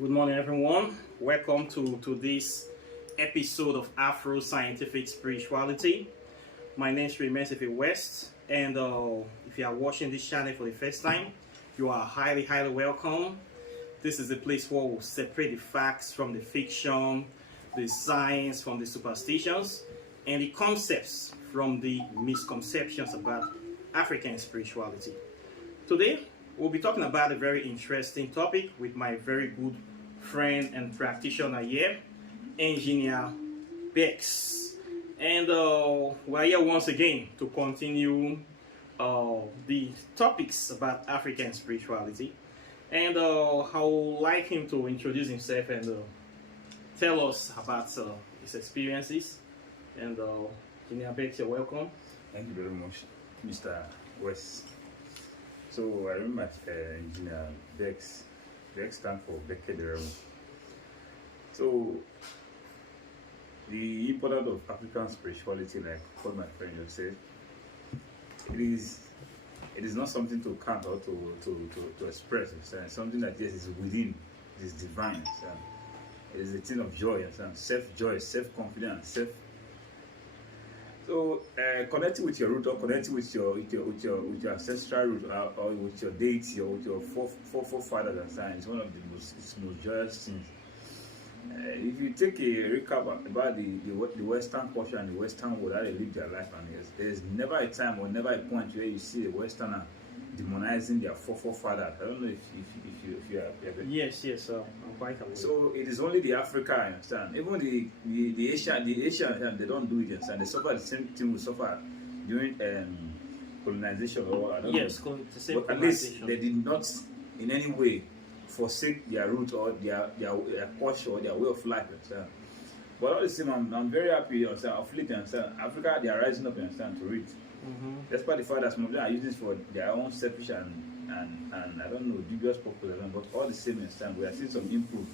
Good morning, everyone. Welcome to this episode of Afro Scientific Spirituality. My name is Remains West, and if you are watching this channel for the first time, you are highly welcome. This is a place where we'll separate the facts from the fiction, the science from the superstitions, and the concepts from the misconceptions about African spirituality. Today, we'll be talking about a very interesting topic with my very good friend and practitioner here, Engineer Bex. And we're here once again to continue the topics about African spirituality. And I would like him to introduce himself and tell us about his experiences. And Engineer Bex, you're welcome. Thank you very much, Mr. West. So I remember Engineer Bex. Bex stands for Bekedero. So the importance of African spirituality, like what my friend just said, it is not something to count or to express. It's something that yes, is within, it is divine. It is a thing of joy, self-joy, self-confidence, So connecting with your root, or connecting with your ancestral root, or with your deity, or with your forefathers and signs, is one of the most joyous things. If you take a recap about the Western culture and the Western world, how they live their life, and there's never a time or never a point where you see a Westerner demonizing their forefathers. I don't know if you are. Yes, I'm quite aware. So it is only the Africa, I understand. Even the Asian, they don't do it, you understand. They suffer the same thing we suffer during colonization, or I don't know. The same but at least they did not in any way forsake their root or their culture or their way of life, you understand. But all the same, I'm very happy, you understand, of late, you understand. Africa, they are rising up, you understand, to read. Despite the fact that some of them are using this for their own selfish and I don't know, dubious purpose, but all the same, understand, we are seeing some improve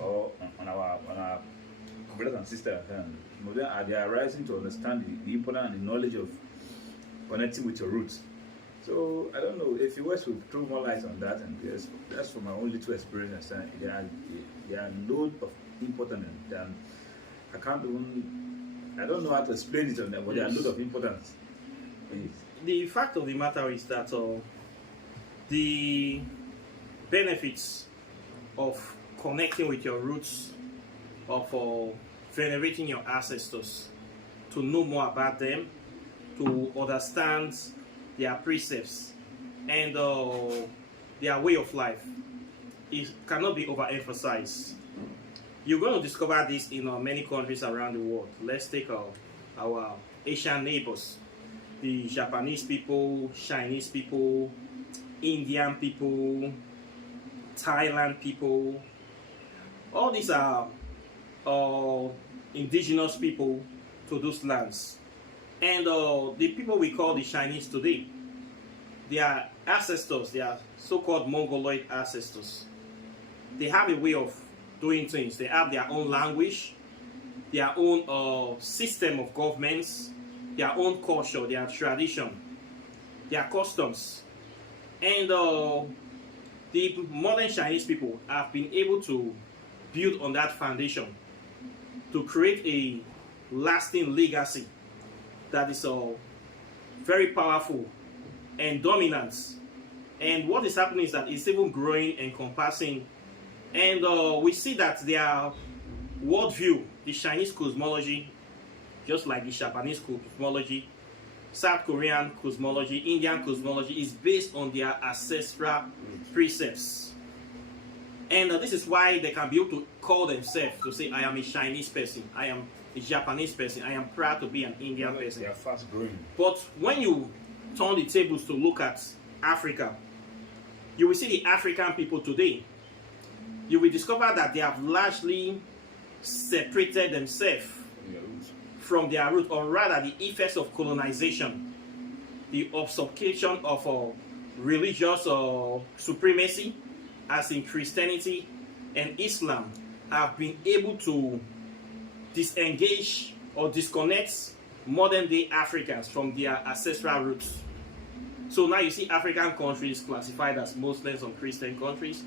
on our brothers and sisters. Some of them they are rising to understand the importance and the knowledge of connecting with your roots. So I don't know if you were to throw more light on that, and that's from my own little experience. There are loads of importance, and I don't know how to explain it on them, but there are loads of importance. The fact of the matter is that the benefits of connecting with your roots, of venerating your ancestors, to know more about them, to understand their precepts and their way of life, it cannot be overemphasized. You're going to discover this in many countries around the world. Let's take our Asian neighbors, the Japanese people, Chinese people, Indian people, Thailand people. All these are indigenous people to those lands. And the people we call the Chinese today, their ancestors, their so-called Mongoloid ancestors, they have a way of doing things. They have their own language, their own system of governments, their own culture, their tradition, their customs. And the modern Chinese people have been able to build on that foundation to create a lasting legacy that is very powerful and dominant. And what is happening is that it's even growing, encompassing, and we see that their worldview, the Chinese cosmology, just like the Japanese cosmology, South Korean cosmology, Indian cosmology, is based on their ancestral precepts. And this is why they can be able to call themselves to say, I am a Chinese person, I am a Japanese person, I am proud to be an Indian person. They are fast growing. But when you turn the tables to look at Africa, you will see the African people today. You will discover that they have largely separated themselves from their root, or rather the effects of colonization, the usurpation of religious supremacy, as in Christianity and Islam, have been able to disengage or disconnect modern day Africans from their ancestral roots. So now you see African countries classified as Muslims or Christian countries.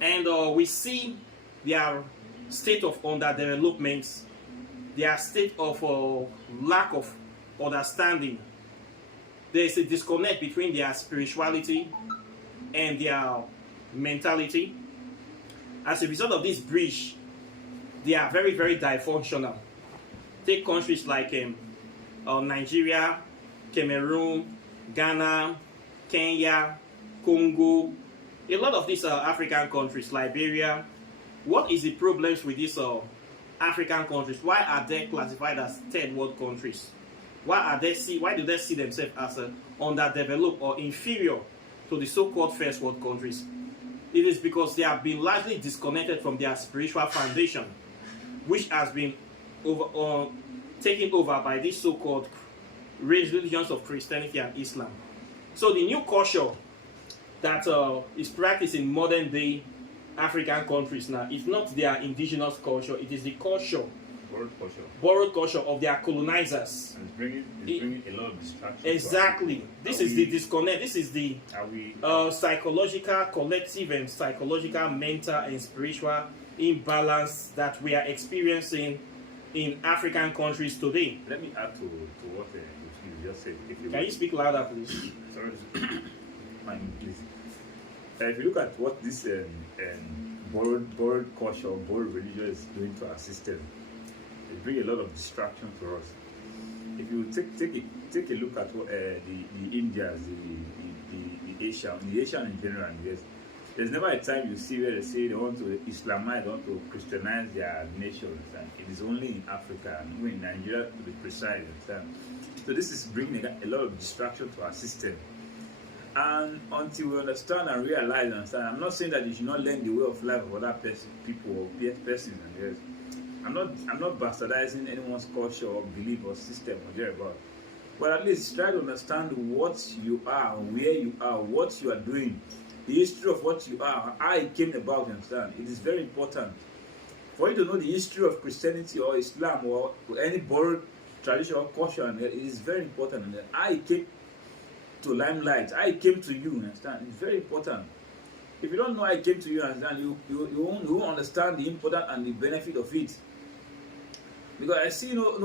And we see their state of underdevelopment, their state of lack of understanding. There is a disconnect between their spirituality and their mentality. As a result of this breach, they are very, very dysfunctional. Take countries like Nigeria, Cameroon, Ghana, Kenya, Congo, a lot of these African countries, Liberia. What is the problems with these African countries? Why are they classified as third world countries? Why do they see themselves as underdeveloped or inferior to the so-called first world countries? It is because they have been largely disconnected from their spiritual foundation, which has been taken over by these so-called religions of Christianity and Islam. So the new culture that is practiced in modern day African countries now is not their indigenous culture, it is the culture, borrowed culture of their colonizers. And it's bringing a lot of distraction. Exactly. This is the disconnect. This is the psychological, collective and psychological, mental and spiritual imbalance that we are experiencing in African countries today. Let me add to what you just said. Can you speak louder, please? Sorry. Please. If you look at what this borrowed culture, borrowed religion is doing to our system, it brings a lot of distraction for us. If you take a look at what, the Indians, the Asian in general, yes, there's never a time you see where they say they want to Islamize, they want to Christianize their nations. And it is only in Africa and even in Nigeria to be precise. So this is bringing a lot of distraction to our system. And until we understand and realize and understand, I'm not saying that you should not learn the way of life of other people or persons. Yes. I'm not bastardizing anyone's culture or belief or system or thereabout. But at least try to understand what you are, where you are, what you are doing, the history of what you are, how it came about, you understand. It is very important. For you to know the history of Christianity or Islam or any borrowed tradition or culture, it is very important. And how it came to limelight, how it came to you, understand? It's very important. If you don't know how it came to you, understand, you won't understand the importance and the benefit of it. Because I see no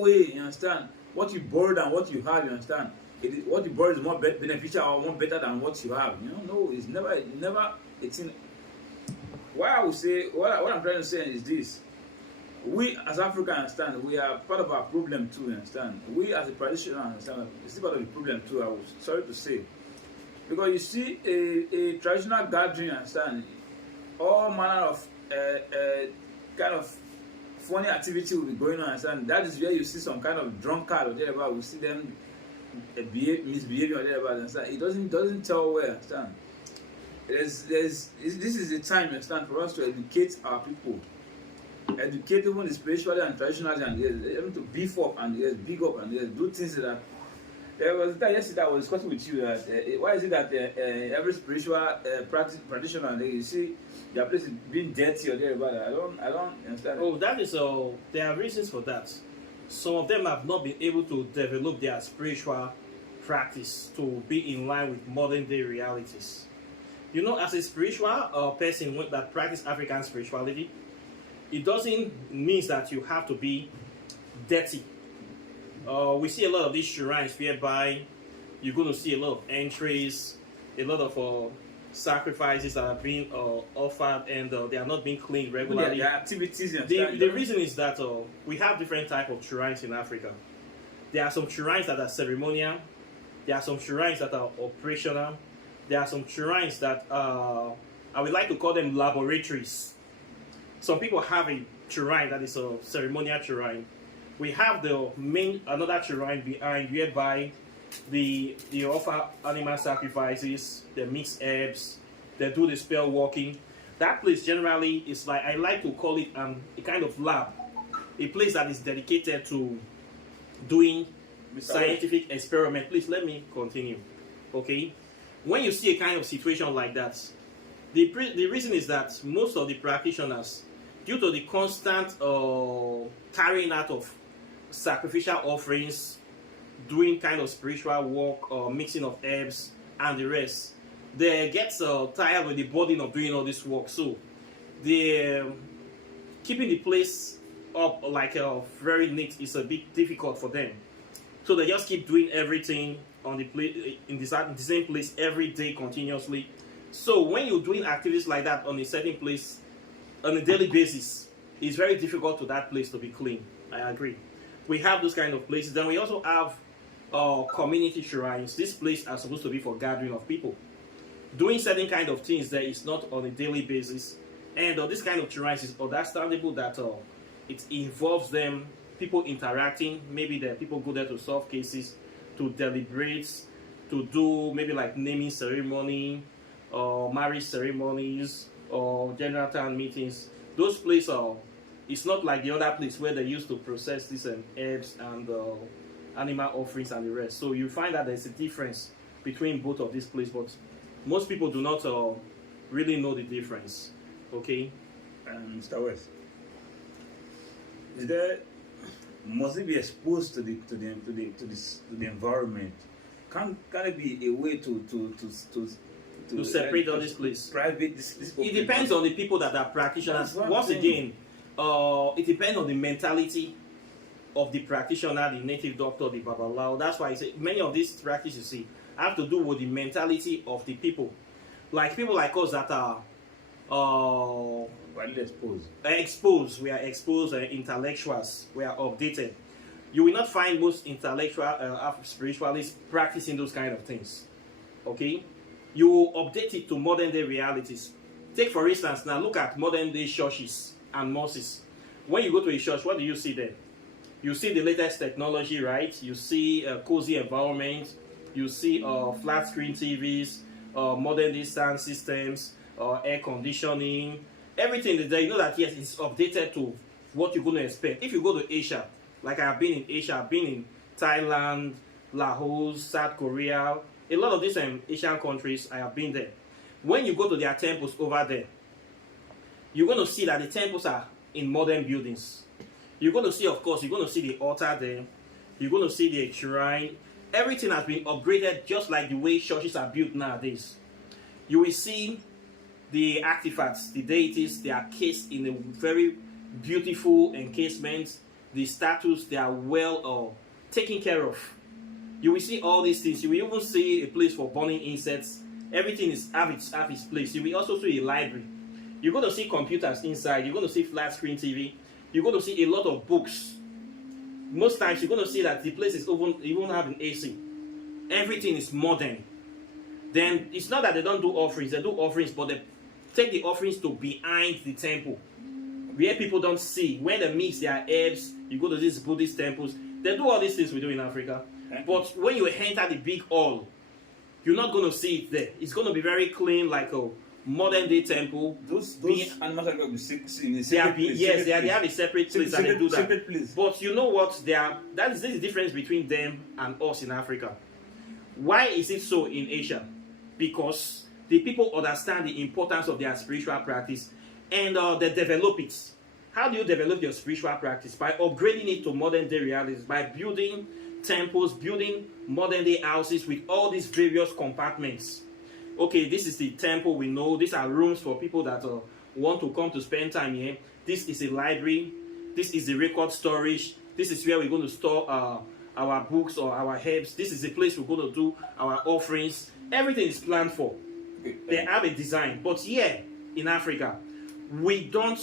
way, you understand, what you borrowed and what you have, you understand. What you borrowed is more beneficial or more better than what you have. No, it's never. It's in. Why I would say what I'm trying to say is this: we as Africans, understand, we are part of our problem too. Understand? We as a practitioner, understand, it's part of the problem too. I was sorry to say, because you see a traditional gathering, understand, all manner of kind of funny activity will be going on, understand. That is where you see some kind of drunkard or whatever. We see them misbehaving or whatever, understand. It doesn't tell well, understand. This is the time, understand, for us to educate our people, educate even the spiritually and traditionally, and them to beef up and big up and do things that. There was that yesterday I was discussing with you that why is it that every spiritual practitioner, you see their place is being dirty or whatever. I don't understand. Oh, that is there are reasons for that. Some of them have not been able to develop their spiritual practice to be in line with modern day realities. As a spiritual person that practice African spirituality, it doesn't mean that you have to be dirty. We see a lot of these shrines whereby you're going to see a lot of entries, a lot of sacrifices that are being offered, and they are not being cleaned regularly. Their activities. The reason is that we have different types of shrines in Africa. There are some shrines that are ceremonial. There are some shrines that are operational. There are some shrines that I would like to call them laboratories. Some people have a shrine that is a ceremonial shrine. We have another shrine behind whereby they offer animal sacrifices, they mix herbs, they do the spell working. That place generally is I like to call it a kind of lab, a place that is dedicated to doing scientific experiment. Please let me continue. Okay, when you see a kind of situation like that, the reason is that most of the practitioners, due to the constant carrying out of sacrificial offerings, doing kind of spiritual work or mixing of herbs and the rest, they get tired with the burden of doing all this work. So the keeping the place up like very neat is a bit difficult for them. So they just keep doing everything on the place in the same place every day continuously. So when you're doing activities like that on a certain place on a daily basis, it's very difficult to that place to be clean. I agree. We have those kind of places. Then we also have community shrines. These places are supposed to be for gathering of people. Doing certain kind of things there is not on a daily basis. And this kind of shrines is understandable that it involves them, people interacting. Maybe the people go there to solve cases, to deliberate, to do maybe like naming ceremony, or marriage ceremonies, or general town meetings. Those places are, it's not like the other place where they used to process these herbs and animal offerings and the rest. So you find that there's a difference between both of these places, but most people do not really know the difference. Okay. Mr. West, is there, must it be exposed to the environment? Can it be a way to separate all these places? Private this It depends on the people that are practitioners. Once again, it depends on the mentality of the practitioner, the native doctor, the babalawo. That's why I say many of these practices you see have to do with the mentality of the people. Like people like us that are exposed. We are exposed, intellectuals. We are updated. You will not find most intellectual spiritualists practicing those kind of things. Okay, you will update it to modern day realities. Take for instance now, look at modern day churches and mosques. When you go to a church, what do you see there? You see the latest technology, right? You see a cozy environment. You see flat screen TVs, modern day sound systems, air conditioning, everything is there. You know that yes, it's updated to what you're going to expect. If you go to Asia, like I have been in Asia, I've been in Thailand, Laos, South Korea, a lot of these Asian countries, I have been there. When you go to their temples over there, you're going to see that the temples are in modern buildings. You're going to see, of course, you're going to see the altar there. You're going to see the shrine. Everything has been upgraded just like the way churches are built nowadays. You will see the artifacts, the deities, they are cased in a very beautiful encasement. The statues, they are well taken care of. You will see all these things. You will even see a place for burning insects. Everything is have its place. You will also see a library. You're going to see computers inside. You're going to see flat screen TV. You're going to see a lot of books. Most times you're going to see that the place is even have an AC. Everything is modern. Then it's not that they don't do offerings. They do offerings, but they take the offerings to behind the temple, where people don't see. When they mix their herbs, you go to these Buddhist temples. They do all these things we do in Africa. But when you enter the big hall, you're not going to see it there. It's going to be very clean, like a modern day temple. Those animals are going to be in a separate place. Yes, they have a separate place and they do that. Place. But you know what? This is the difference between them and us in Africa. Why is it so in Asia? Because the people understand the importance of their spiritual practice and they develop it. How do you develop your spiritual practice? By upgrading it to modern day realities, by building temples, building modern day houses with all these various compartments. Okay, this is the temple we know. These are rooms for people that want to come to spend time here. This is a library. This is the record storage. This is where we're going to store our books or our herbs. This is the place we're going to do our offerings. Everything is planned for. They have a design. But here in Africa, we don't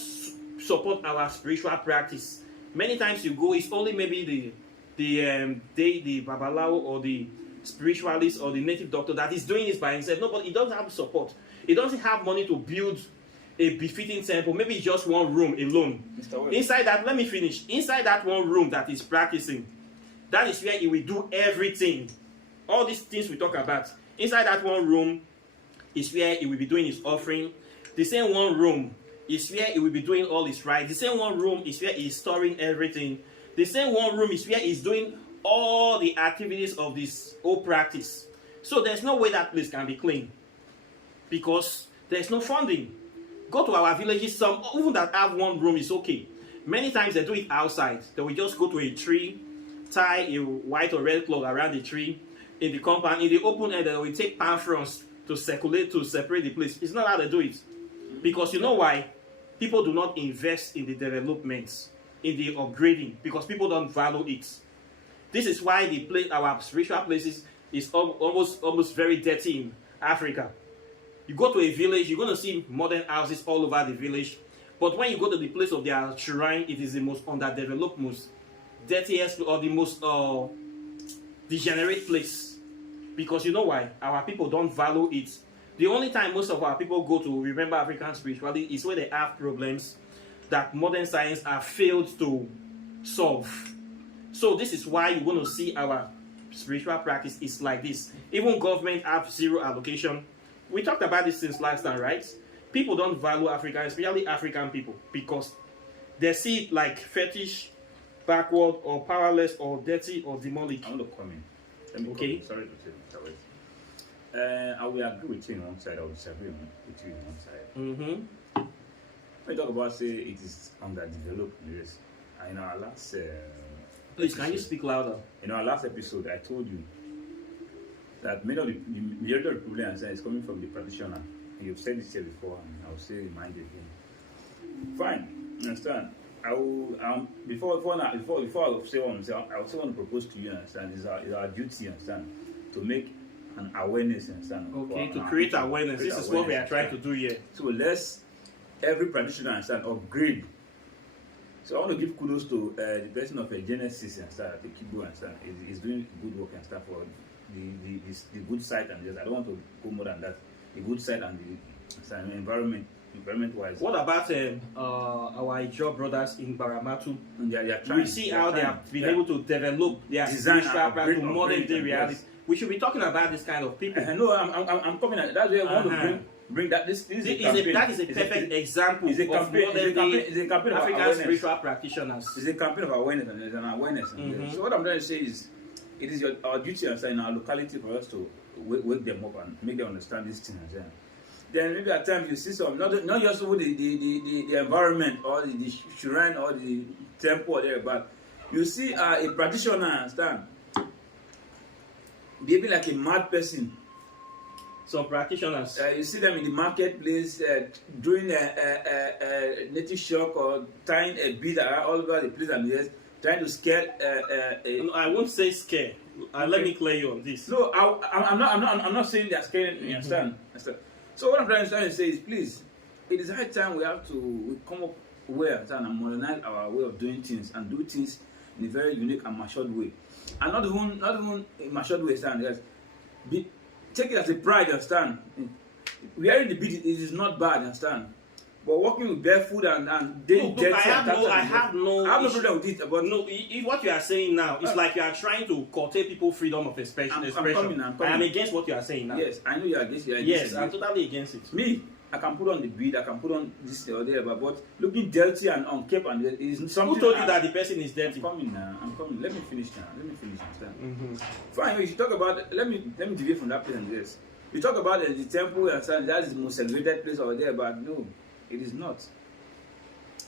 support our spiritual practice. Many times you go, it's only maybe the babalawo or the spiritualist or the native doctor that is doing this by himself. No, but he doesn't have support. He doesn't have money to build a befitting temple. Maybe just one room alone. Inside that, let me finish. Inside that one room that he's practicing, that is where he will do everything. All these things we talk about. Inside that one room is where he will be doing his offering. The same one room is where he will be doing all his rites. The same one room is where he's storing everything. The same one room is where he's doing all the activities of this whole practice. So there's no way that place can be clean because there's no funding. Go to our villages, some even that have one room is okay. Many times they do it outside. They will just go to a tree, tie a white or red cloth around the tree in the compound. In the open air, they will take palm fronds to circulate, to separate the place. It's not how they do it. Because you know why? people do not invest in the development, in the upgrading, because people don't value it. This is why our spiritual places is almost very dirty in Africa. You go to a village, you're going to see modern houses all over the village. But when you go to the place of their shrine, it is the most underdeveloped, most dirtiest, or the most degenerate place. Because you know why? Our people don't value it. The only time most of our people go to remember African spirituality is when they have problems that modern science have failed to solve. So this is why you're going to see our spiritual practice is like this. Even government have zero allocation. We talked about this since last time, right? People don't value Africa, especially African people, because they see it like fetish, backward, or powerless, or dirty, or demonic. I want to comment. Let me Okay. comment. Sorry to say, Mr. West. I will agree with you on one side. I will disagree with you on one side. Mm-hmm. When you talk about say it is underdeveloped, yes. In our last Please, can you speak louder? in our last episode, I told you that many of the majority of the problem is coming from the practitioner. You've said this here before, and I will say remind you again. Fine, understand. I will before I say what I'm saying, I also want to propose to you, understand, is our duty, understand, to make an awareness, understand. Okay, to create awareness. This is what we are trying to do here. So let's every practitioner, understand, upgrade. So I want to give kudos to the person of Genesis, understand, the Kibo, understand, is doing good work and stuff for the good side, and just I don't want to go more than that. The good side and the environment wise. What about our job brothers in Baramatu? They are trying. We see how they have been able to develop their Design spiritual and practice to upgrade, modern day yes. reality. We should be talking about this kind of people. No, I'm coming at that's why I want to bring that. This is a campaign. That is a perfect example It's a of campaign. modern day It's a campaign of African awareness. spiritual practitioners. It's a campaign of awareness, and there's an awareness. So what I'm trying to say is, it is our duty in our locality for us to wake them up and make them understand these things. Then maybe at times you see some not just over the environment or the shrine or the temple or there, but you see a practitioner, understand, behaving like a mad person. Some practitioners. You see them in the marketplace doing a native shock or tying a bead all over the place and yes, trying to scare. No, I won't say scare. Let me clear you on this. No, I'm not saying they're scaring. You understand? So what I'm trying to say is, please, it is high time we have to come up where and modernize our way of doing things and do things in a very unique and matured way, and not even a matured way. Stand yes, take it as a pride. Understand? Wearing the bead it is not bad. Understand? But walking with barefoot and doing I have no problem with it. But no, what you are saying now is like you are trying to curtail people's freedom of expression. I'm coming. I am against what you are saying now. Yes, I know you are against it. Yes, I'm totally against it. Me, I can put on the bead, I can put on this or there, but looking dirty and unkept and it is something. Who told you that the person is dirty? I'm coming now. Let me finish now. Mm-hmm. Fine. You should talk about. Let me deviate from that place and this. You talk about the temple and that is the most celebrated place over there, but no, it is not.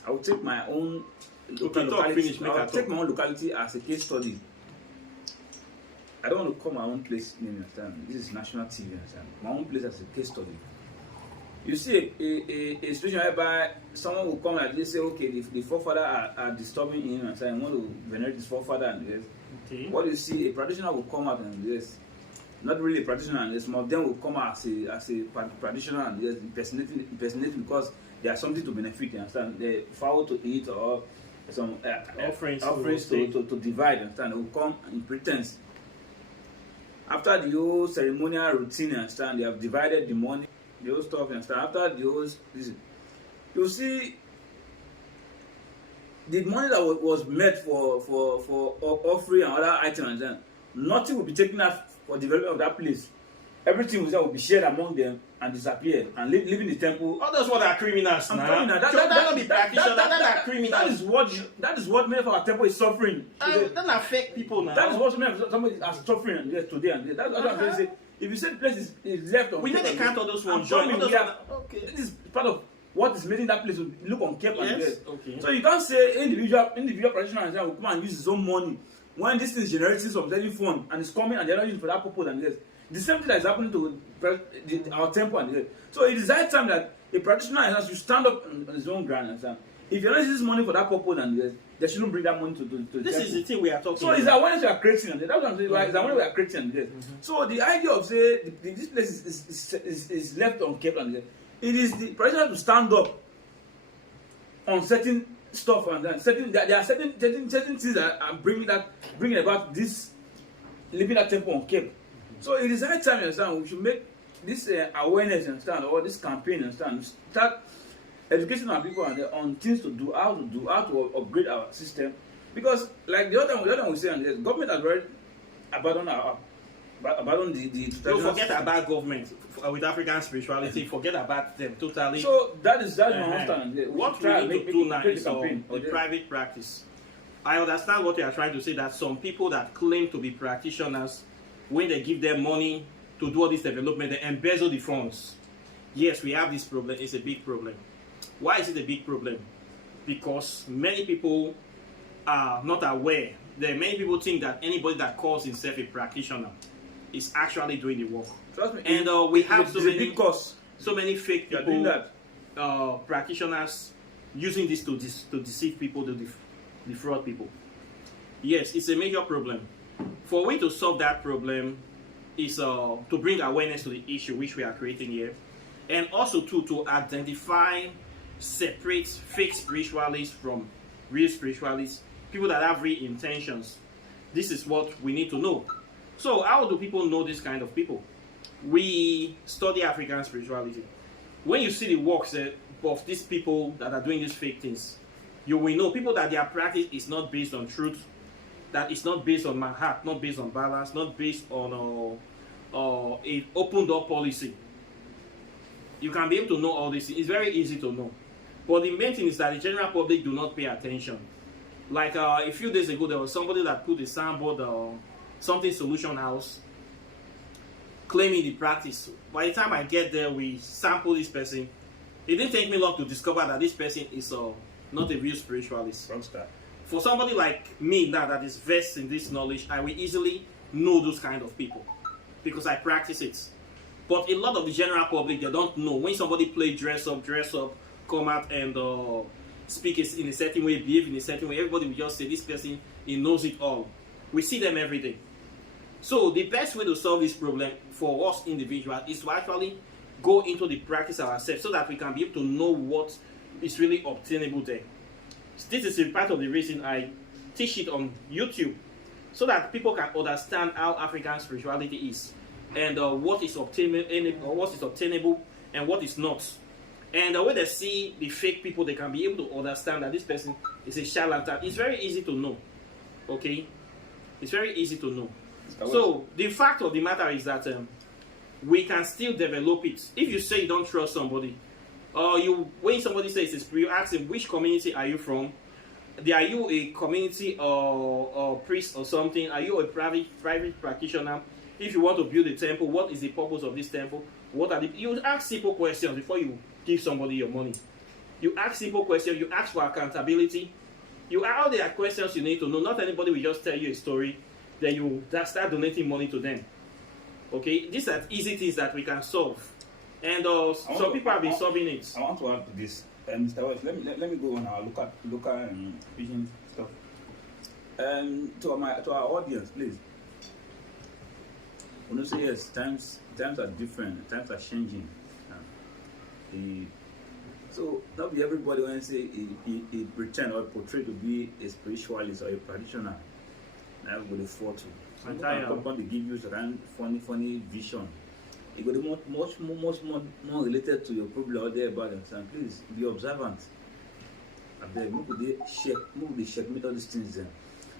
I will take my own locality. I will take my own locality as a case study. I don't want to call my own place name, understand? This is national TV, understand? My own place as a case study. You see a situation whereby someone will come and they say, okay, the forefather are disturbing him and say, I want to venerate his forefather and this. Okay. What you see, a practitioner will come out and this. Not really a practitioner and this, some of them will come out as a practitioner and this, impersonating because they are something to benefit, you understand? They fowl to eat or some offerings to divide, understand? They will come in pretense. After the whole ceremonial routine, understand, they have divided the money, the whole stuff, understand. After the whole, you see, the money that was meant for offering and other items, understand, nothing will be taken out for development of that place. Everything will be shared among them and disappear and leaving the temple. All those what are criminals now. That not be practitioners. That are criminals. That is what many of our temple is suffering. That are fake people now. That is what many of somebody are suffering today and that's what I'm trying to say. If you say the place is left on, we need to count all those ones. Okay. This is part of what is making that place look unkept and yes. Okay. So you can't say individual practitioner will come and use his own money when this thing is generating some certain fund and it's coming and they're not using for that purpose and this. The same thing that is happening to our temple and this. So it is that time that A practitioner has to stand up on his own ground, understand? If you're not using this money for that purpose, and they shouldn't bring that money to the This temple. is the thing we are talking So about. it's awareness we are creating, and that's what I'm saying. It's awareness we are creating. So the idea of say this place is left unkept, and it is the practitioner to stand up on certain stuff, and then there are certain things that are bringing about this leaving that temple unkept. So it is high time, you understand, we should make this awareness, you understand, or this campaign, you understand, start educating our people on things to do, how to upgrade our system. Because like the other one we say, and the government has already abandoned the Don't forget about government with African spirituality. Forget about them totally. So that is my understanding. What we need to do now is the private practice. I understand what you are trying to say, that some people that claim to be practitioners, when they give them money to do all this development, they embezzle the funds. Yes, we have this problem. It's a big problem. Why is it a big problem? Because many people are not aware. Many people think that anybody that calls himself a practitioner is actually doing the work. Trust me. And we have so many fake You are people, doing that. practitioners using this to deceive people, to defraud people. Yes, it's a major problem. For a way to solve that problem is to bring awareness to the issue which we are creating here, and also to identify, separate fake spiritualists from real spiritualists, people that have real intentions. This is what we need to know. So how do people know this kind of people? We study African spirituality. When you see the works of these people that are doing these fake things, you will know people that their practice is not based on truth, that it's not based on my heart, not based on balance, not based on a open door policy. You can be able to know all this. It's very easy to know. But the main thing is that the general public do not pay attention. Like a few days ago, there was somebody that put a signboard, something solution house, claiming the practice. By the time I get there, we sample this person. It didn't take me long to discover that this person is not a real spiritualist. For somebody like me now that is versed in this knowledge, I will easily know those kind of people because I practice it. But a lot of the general public, they don't know. When somebody play dress up, come out and speak in a certain way, behave in a certain way, everybody will just say, this person, he knows it all. We see them every day. So the best way to solve this problem for us individuals is to actually go into the practice ourselves so that we can be able to know what is really obtainable there. This is a part of the reason I teach it on YouTube, so that people can understand how African spirituality is, and what is obtainable and what is not. And when they see the fake people, they can be able to understand that this person is a charlatan. It's very easy to know. Okay? It's very easy to know. So the fact of the matter is that we can still develop it. If you say you don't trust somebody, when somebody says it's you ask them, which community are you from? Are you a community or priest or something? Are you a private practitioner? If you want to build a temple, what is the purpose of this temple? You ask simple questions before you give somebody your money. You ask simple questions. You ask for accountability. All the questions you need to know. Not anybody will just tell you a story, then you start donating money to them. Okay, these are easy things that we can solve, and some people have been solving it. I want to add to this, Mr. West. Let me go on our local vision stuff. To our audience, please. When you say yes, times are different, times are changing. So not be everybody when say he pretend or portray to be a spiritualist or a practitioner. Now everybody fall to. Sometimes they give you some funny vision. It will be much more related to your problem out there about them. Please be observant. I beg, they checkmate all these things then.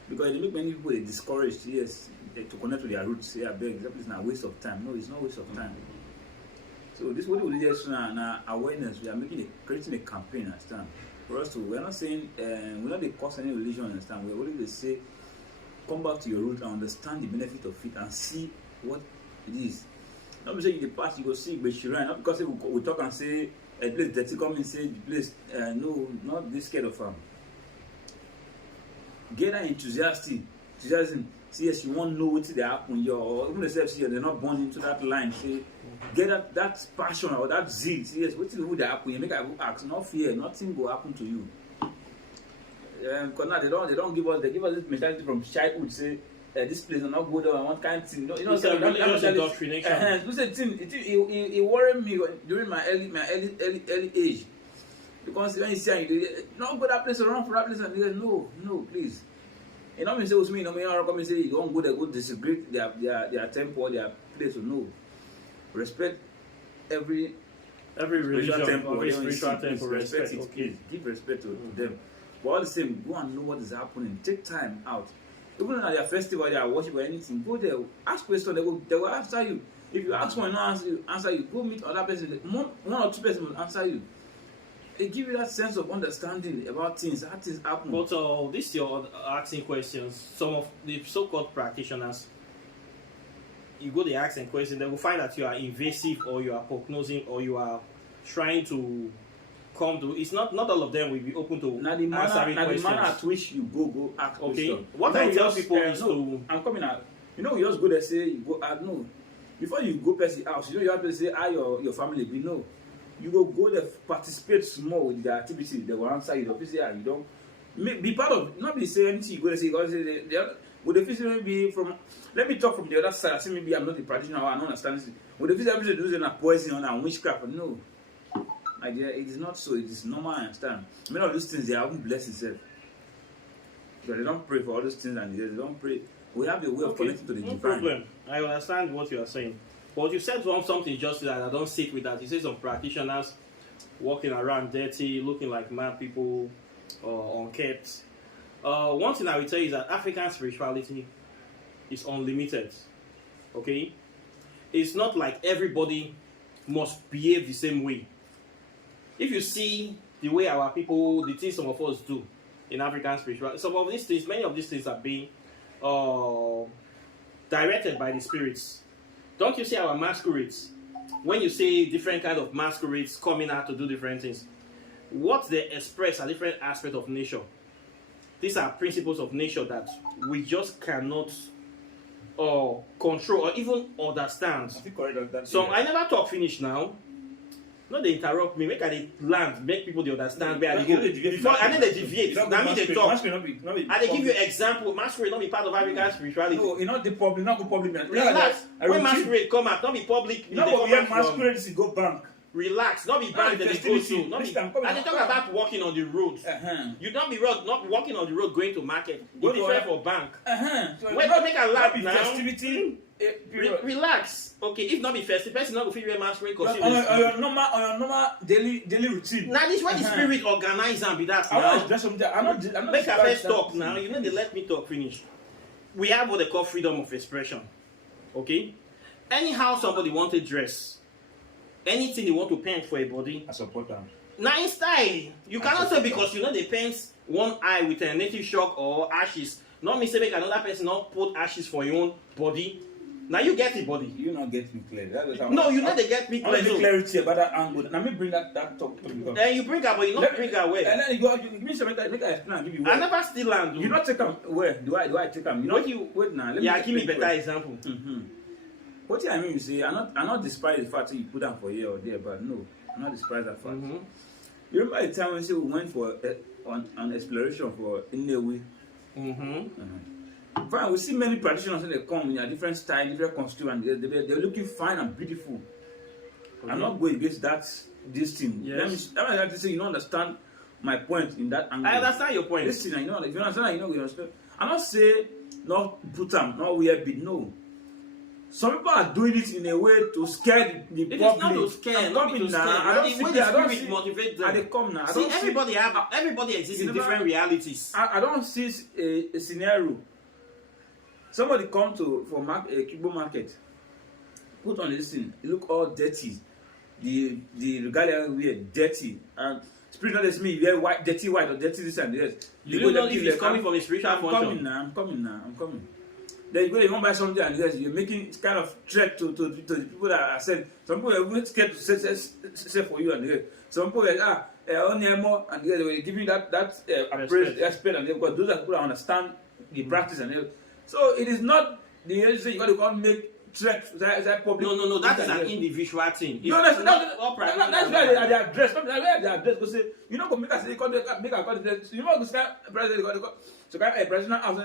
Because they make many people discouraged, yes, to connect to their roots. Say, I beg, that is not a waste of time. No, it's not a waste of time. So this what we do is now awareness. We are creating a campaign, understand? For us to, we're not saying we're not the cause any religion, understand? We're only say come back to your root and understand the benefit of it and see what it is. Not be saying in the past you go see Beshiran, not because we talk and say a place dirty, come and say the place no, not this scared of Get that enthusiastic She doesn't see yes, she won't know what they happen here, or even themselves see they're not born into that line. Say get that passion or that zeal. See yes, what will happen? You make I ask, not fear, nothing will happen to you. Because now they don't give us this mentality from childhood. Say this place will not go down. One kind of thing. You know, it's a religious indoctrination. You say it worried me during my early age. Because when you say you don't go that place or run for that place, and they say no, please. You know me say with me, you know me come and say you don't go there, go desecrate their temple, their place. No, respect every religion, temple, every spiritual temple, respect it. Okay. Give respect to them. But all the same, go and know what is happening. Take time out. Even at their festival, their worship or anything, go there, ask questions. They will answer you. If you ask one, no answer you. Go meet other person. One or two persons will answer you. They give you that sense of understanding about things, how things happen. But this you're asking questions. Some of the so-called practitioners, you go there asking questions, they will find that you are invasive or you are prognosing or you are trying to come to. It's not all of them will be open to answering questions. The manner at which you go ask questions. What I tell people is to. I'm coming out. You know, you just go there say you go no. Before you go past the house, you have to say how your family be. No. You go there, participate small with the activity. They will answer you. They say, you don't be part of. Not be say anything. You go there say, God say, would the physician maybe from? Let me talk from the other side. I say maybe I'm not a practitioner. I don't understand this. Would the physician do a poison and witchcraft? No, my dear, it is not so. It is normal. I understand. Many of those things they haven't blessed itself. But they don't pray for all those things and they don't pray. We have a way of connecting to the divine. Problem. I understand what you are saying. But you said something just that I don't sit with that. You say some practitioners walking around dirty, looking like mad people, unkept. One thing I will tell you is that African spirituality is unlimited. Okay? It's not like everybody must behave the same way. If you see the way our people, the things some of us do in African spirituality, some of these things, many of these things are being directed by the spirits. Don't you see our masquerades? When you see different kind of masquerades coming out to do different things, what they express are different aspects of nature. These are principles of nature that we just cannot control or even understand. I think correct that. So I never talk finish now. No, they interrupt me. Make I land, make people they understand where I go. I need they deviate. That means they talk. I they give you example. Masquerade not be part of African spirituality. No, not the public, not go public. Relax. When masquerade come out, not be public. You know what we have masquerade is go bank. Relax, not be bank that they go to. Not be, and they talk about walking on the road. You not be not walking on the road going to market. Go different for bank. So wait, make a laugh now. Festivity. Relax. Okay, if not be festive, person not go fit wear masquerade costume. On your normal daily routine. Now this why the spirit organize and be that now. I'm not make a first talk now. You know they let me talk finish. We have what they call freedom of expression. Okay? Anyhow somebody want to dress, anything you want to paint for a body, I support them. Now in style, you cannot say because you know they paint one eye with a native shock or ashes. Not me say make another person not put ashes for your own body. Now you get it, body. You not get me clear. No, you know they get me clear. I want clarity about that angle. Now me bring that talk to me. Then you bring her, but you not bring her where? And then you go. You give me some. Make I explain. Give you. I never still land. You not take them where? Do I take them? You know what you wait now. Yeah, give me better example. What I mean you say, I'm not despise the fact that you put them for here or there, but no, I'm not despise that fact. You remember the time when we went for on exploration for Inewi? Fine, we see many practitioners when they come in a different style, different costume, and they're looking fine and beautiful. I'm not going against this thing. Yes. Let me say you don't understand my point in that angle. I understand your point. This thing, if you understand, you know you understand. I'm not saying not put them, not wear bit, no. Some people are doing it in a way to scare the public. It is not to scare, not to scare. I don't see motivate them. And they come now. See, everybody exists in different realities. I don't see a scenario. Somebody come for a Kibo market, put on this thing, it look all dirty. The regalia wear dirty, and spiritual is me wear white, dirty white or dirty this and this. You don't know if it's coming from a spiritual function. I'm coming. Then you go, you want to buy something and you're making kind of threat to the people that are saying. Some people are even scared to say for you and some people are only more and they will give you that respect and because those are people that understand the practice and So it is not the agency you got to come make threats. That public. No. That is an individual thing. No, that's why they address. Not where they address. Because you know, make us say, make a call. You know, because president, so president house, they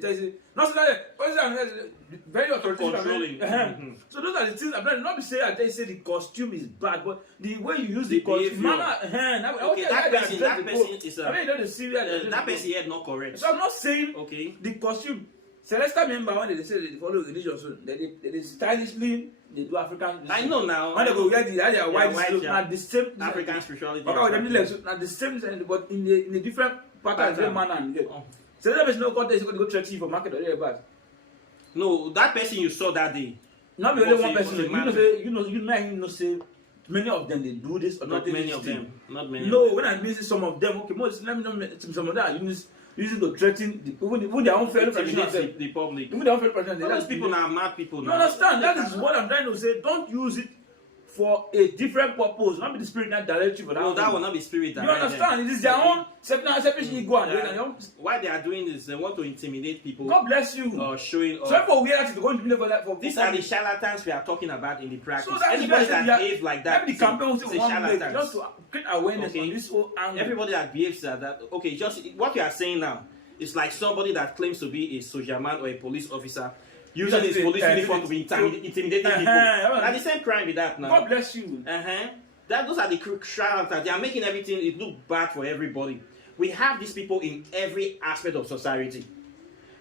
tell you, not that very controlling. So those are the things. I'm not say they say the costume is bad, but the way you use the costume, that person is that person here not correct. So I'm not saying the costume. Celestial member when they say they follow religion, so they stylishly they do African. I know now. When they go wear their white clothes, not the same African spirituality. Not the same, but in a different pattern, manner. Celestial person no context go church for market or whatever. No, that person you saw that day. Not only one person. You know say many of them they do this or not many of them. Not many. No, when I mean some of them, okay, most let me know some of them are using to threaten even their own fellow president, the public. Even their own fellow president. Those people are mad people. You understand? That is what I'm trying to say. Don't use it for a different purpose. Not be the spirit that directs you for that. No, that will not be spirit. You understand? It is their own selfish ego. Why they are doing this? They want to intimidate people. God bless you. Showing. So for we actually going to be for that. These are the charlatans we are talking about in the practice. So anybody that behaves like that, maybe the campaign will say charlatans. Just to create awareness on this whole angle. Everybody that behaves like that. Okay, just what you are saying now. It's like somebody that claims to be a soldier man or a police officer using his police uniform to be intimidating people. Now the same crime with that now. God bless you. Those are the charlatans. They are making everything it look bad for everybody. We have these people in every aspect of society.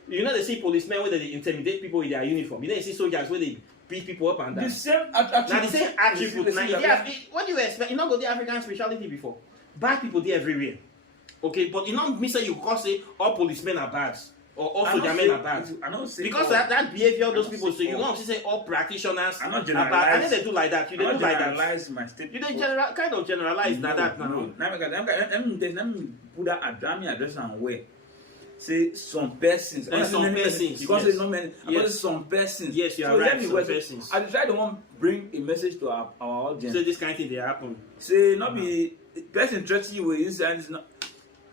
You know, they see policemen where they intimidate people with their uniform. You know, they see soldiers where they beat people up and down. The same attribute. Now the same attribute. What do you expect? You not go to African spirituality before. Bad people there everywhere. Okay, but you don't mean say you can't say all policemen are bad or all soldier men are bad. Because that behavior those people say, you don't say all practitioners are bad. And then they do like that. You don't do like that. You don't kind of generalize that now. Let me put that address and where. Say some persons. You can't say no many. Yes. Some persons. Yes, you are right. Some persons. I try to bring a message to our audience. Say this kind of thing they happen. Say not be person threatening you with inside is not.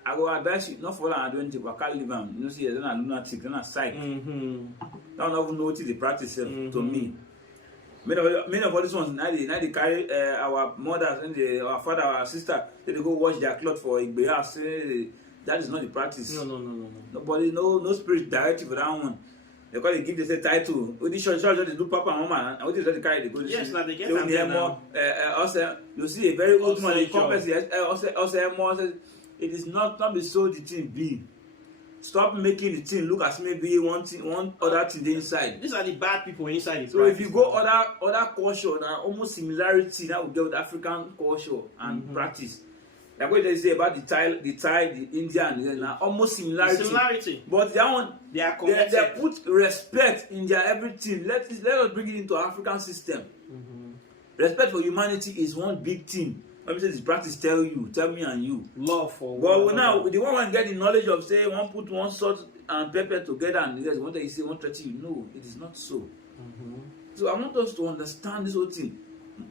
I go advise you not follow and doing I can't live am. You know, see, then I lunatic, then I psych. Don't even know what the practice to me. Many of all these ones now they carry our mothers and our father, our sister, they go wash their clothes for Igbeya. Say that is not the practice. No. Nobody, no spirit directive for that one. Because they give this a title. With this church they do papa and mama, and what is that they carry? They go. Yes, now they get them. Also, you see a very old man. Also more. It is not be so the thing be. Stop making the thing look as maybe one other thing inside. These are the bad people inside. So if you go other culture, now almost similarity that we get with African culture and practice. Like what they say about the Thai, the Indian, now almost similarity. But that one, they put respect in their everything. Let us bring it into African system. Respect for humanity is one big thing. Let me say this practice tell me and you. Love for well now the one get the knowledge of say one put one salt and pepper together and there's one that you say 130, no, it is not so. So I want us to understand this whole thing.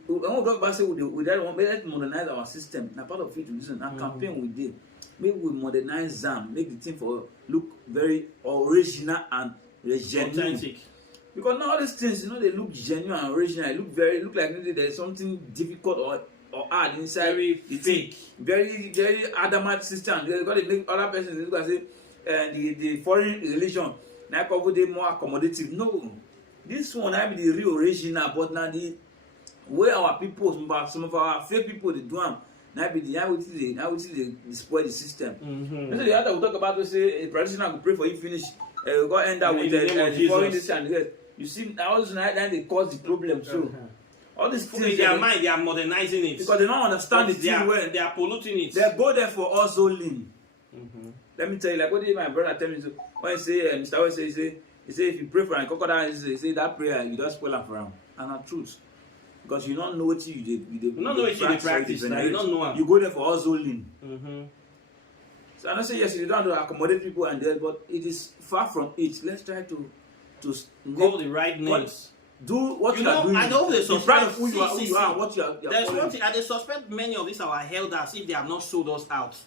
I want to go back say with that one, let's modernize our system. Now part of it to listen and campaign we did. Maybe we modernize them, make the thing for look very original and genuine. Authentic. Because now all these things, you know, they look genuine and original. They look like maybe there's something difficult or hard inside. Very fake. Very adamant system. They're going to make other persons look and say the foreign religion now cover they more accommodative. No. This one I be the real original, but now the way our people, some of our fake people they do them, now be the how they spoil the system. So the other we talk about to say a practitioner will pray for you finish. We got end up with the foreign religion. You see, all this night they cause the problem too. All these things in their mind, they are modernizing it because they don't understand the thing well. They are polluting it. They go there for us only. Let me tell you, like what did my brother tell me? When he say, Mr. West he say if you pray for an crocodile, he say that prayer you just spoil it for him. And that's truth. Because you don't know what you don't know what you practice. You don't know. You go there for us only. So I don't say yes, you don't have to accommodate people and there, but it is far from it. Let's try to call the right names. Do what you are doing. I know they suspect who you are, what you are. There's one thing, and they suspect many of these our elders if they have not sold us out.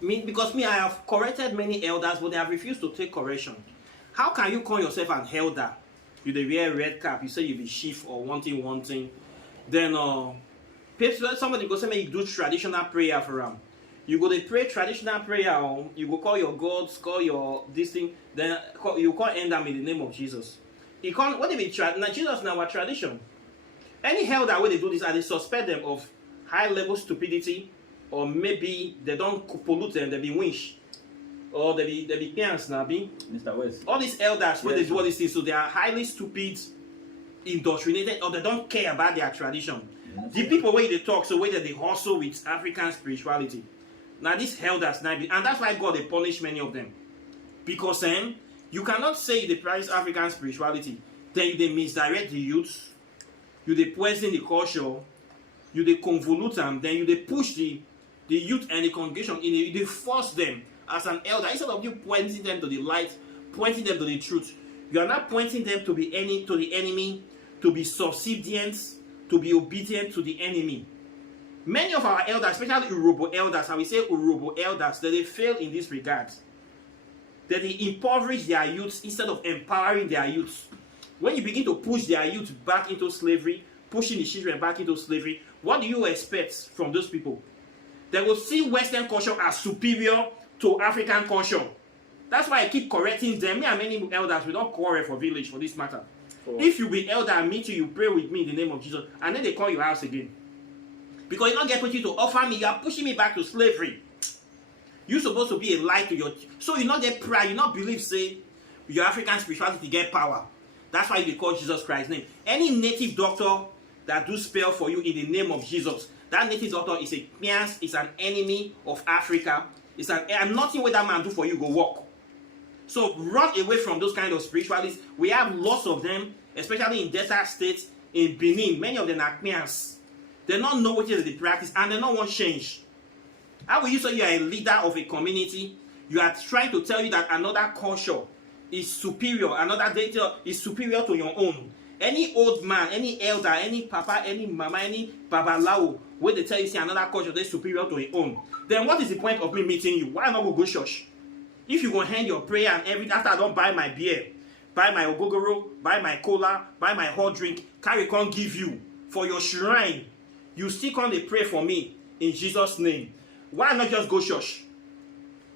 Because I have corrected many elders, but they have refused to take correction. How can you call yourself an elder? You dey wear red cap, you say you be chief or one thing. Then somebody go say make you do traditional prayer for am. You go dey pray traditional prayer, you go call your gods, call your this thing, then you can't end them in the name of Jesus. What they be Jesus na our tradition. Any elder wey dey do this, and they suspect them of high level stupidity, or maybe they don't pollute them, they be winch, or they be parents now be. Mr. West. All these elders when they do all these things, so they are highly stupid, indoctrinated, or they don't care about their tradition. The people where they talk, so whether they hustle with African spirituality. Now these elders now be, and that's why God they punish many of them. Because you cannot say they practice African spirituality, then they misdirect the youth, you they poison the culture, you they convolute them, then you they push the youth and the congregation in, you they force them as an elder, instead of you pointing them to the light, pointing them to the truth, you are not pointing them to the enemy, to be subservient, to be obedient to the enemy. Many of our elders, especially Urobo elders, and we say Urobo elders, that they fail in this regard. That they impoverish their youth instead of empowering their youth. When you begin to push their youth back into slavery, pushing the children back into slavery, what do you expect from those people? They will see Western culture as superior to African culture. That's why I keep correcting them. Me and many elders, we don't quarrel for village for this matter. If you be elder and meet you pray with me in the name of Jesus, and then they call your house again. Because you don't get what you to offer me, you are pushing me back to slavery. You're supposed to be a light to your... So you not get pride, you not believe, say, your African spirituality get power. That's why you call Jesus Christ's name. Any native doctor that do spell for you in the name of Jesus, that native doctor is a piance, is an enemy of Africa. And nothing what that man do for you go work. So run away from those kind of spiritualists. We have lots of them, especially in desert states, in Benin. Many of them are piance. They don't know what it is they practice, and they don't want change. How will you say you are a leader of a community? You are trying to tell you that another culture is superior, another data is superior to your own. Any old man, any elder, any papa, any mama, any babalao, where they tell you see another culture that's superior to your own, then what is the point of me meeting you? Why not go church? If you go hand your prayer and everything, after I don't buy my beer, buy my ogogoro, buy my cola, buy my hot drink, carry can give you for your shrine, you still come to pray for me in Jesus' name. Why not just go church?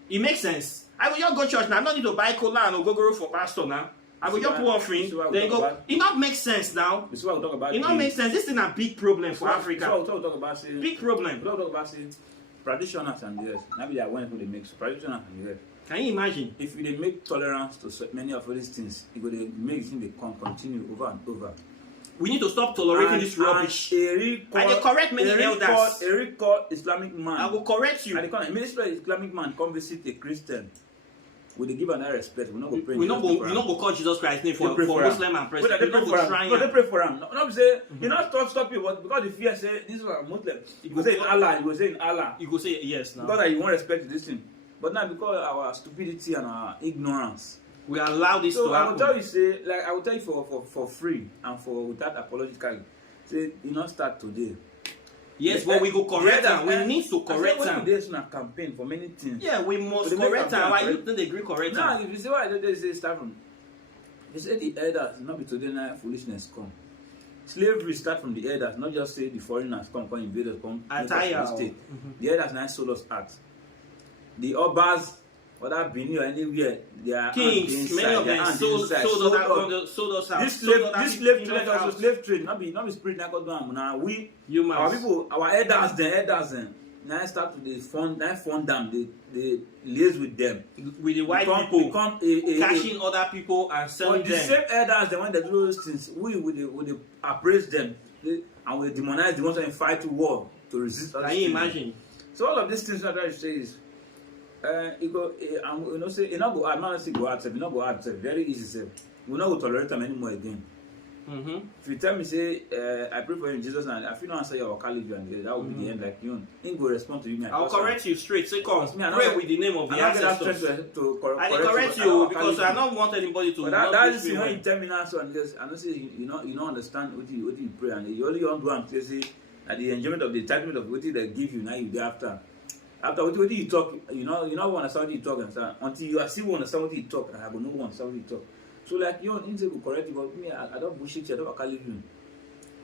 It makes sense. I will just go church now. I don't need to buy cola and ogogoro for pastor now. I will just put offering. Then go. It not make sense now. This is what we talk about. It not make sense. This is a big problem for Africa. This is what we talk about. Big problem. We talk about practitioners and the rest. Maybe they are one who they make practitioners and the rest. Can you imagine? If they make tolerance to many of these things, it will make things they continue over and over. We need to stop tolerating this rubbish. I will correct many elders. A record Islamic man. I will correct you. A ministry Islamic man come visit a Christian. Will they give an respect? We not go pray. We not go call Jesus Christ's name for Muslim and President. They pray for him. Not say you not stop it, but because the fear say this is a Muslim. You go say in Allah. You go say in Allah. You go say yes now. Because you won't respect this thing. But now because of our stupidity and our ignorance, we allow this to happen. So I will tell you, say, like I will tell you for free and for without apologetically, say you not start today. Yes, but we go correct them. We need to correct them. There's a campaign for many things. Yeah, we must correct them. Why you don't agree correct them? No, if you say why they say start from, they say the elders, not be today now foolishness come. Slavery start from the elders, not just say the foreigners come invaders come. The elders now sold us art. The Obas, whether Benin or anywhere, they are kings. Many of them sold us out. This slave trade also slave trade. Not be spirit now go down. Now we humans, our people, our elders now start to they fund them. They liaise with them. With the white people cashing other people and selling them. The same elders, the one that do those things, we would appraise them and we demonize the ones that fight war to resist. Can you imagine? So all of these things that I say is. You know, say, you know, go out, not say go out, you know, go out, very easy, say, we not go tolerate them anymore again. If you tell me, say, I pray for you in Jesus' name, I feel no answer your college, and that will be the end, like you, he go respond to you. I'll correct you straight, say, come, pray with the name of the ancestors. I correct you because I don't want anybody to. That is, you know, you tell me now, so, and I know, say, you don't understand what you pray, and you only want to say, at the enjoyment of the entitlement of what they give you, now you do after. After what you talk, you know what understand what you talk and so until you are still understand what you talk, and I will know understand what you talk. So like you need to correct you, but me, I don't bullshit you, I don't leave you.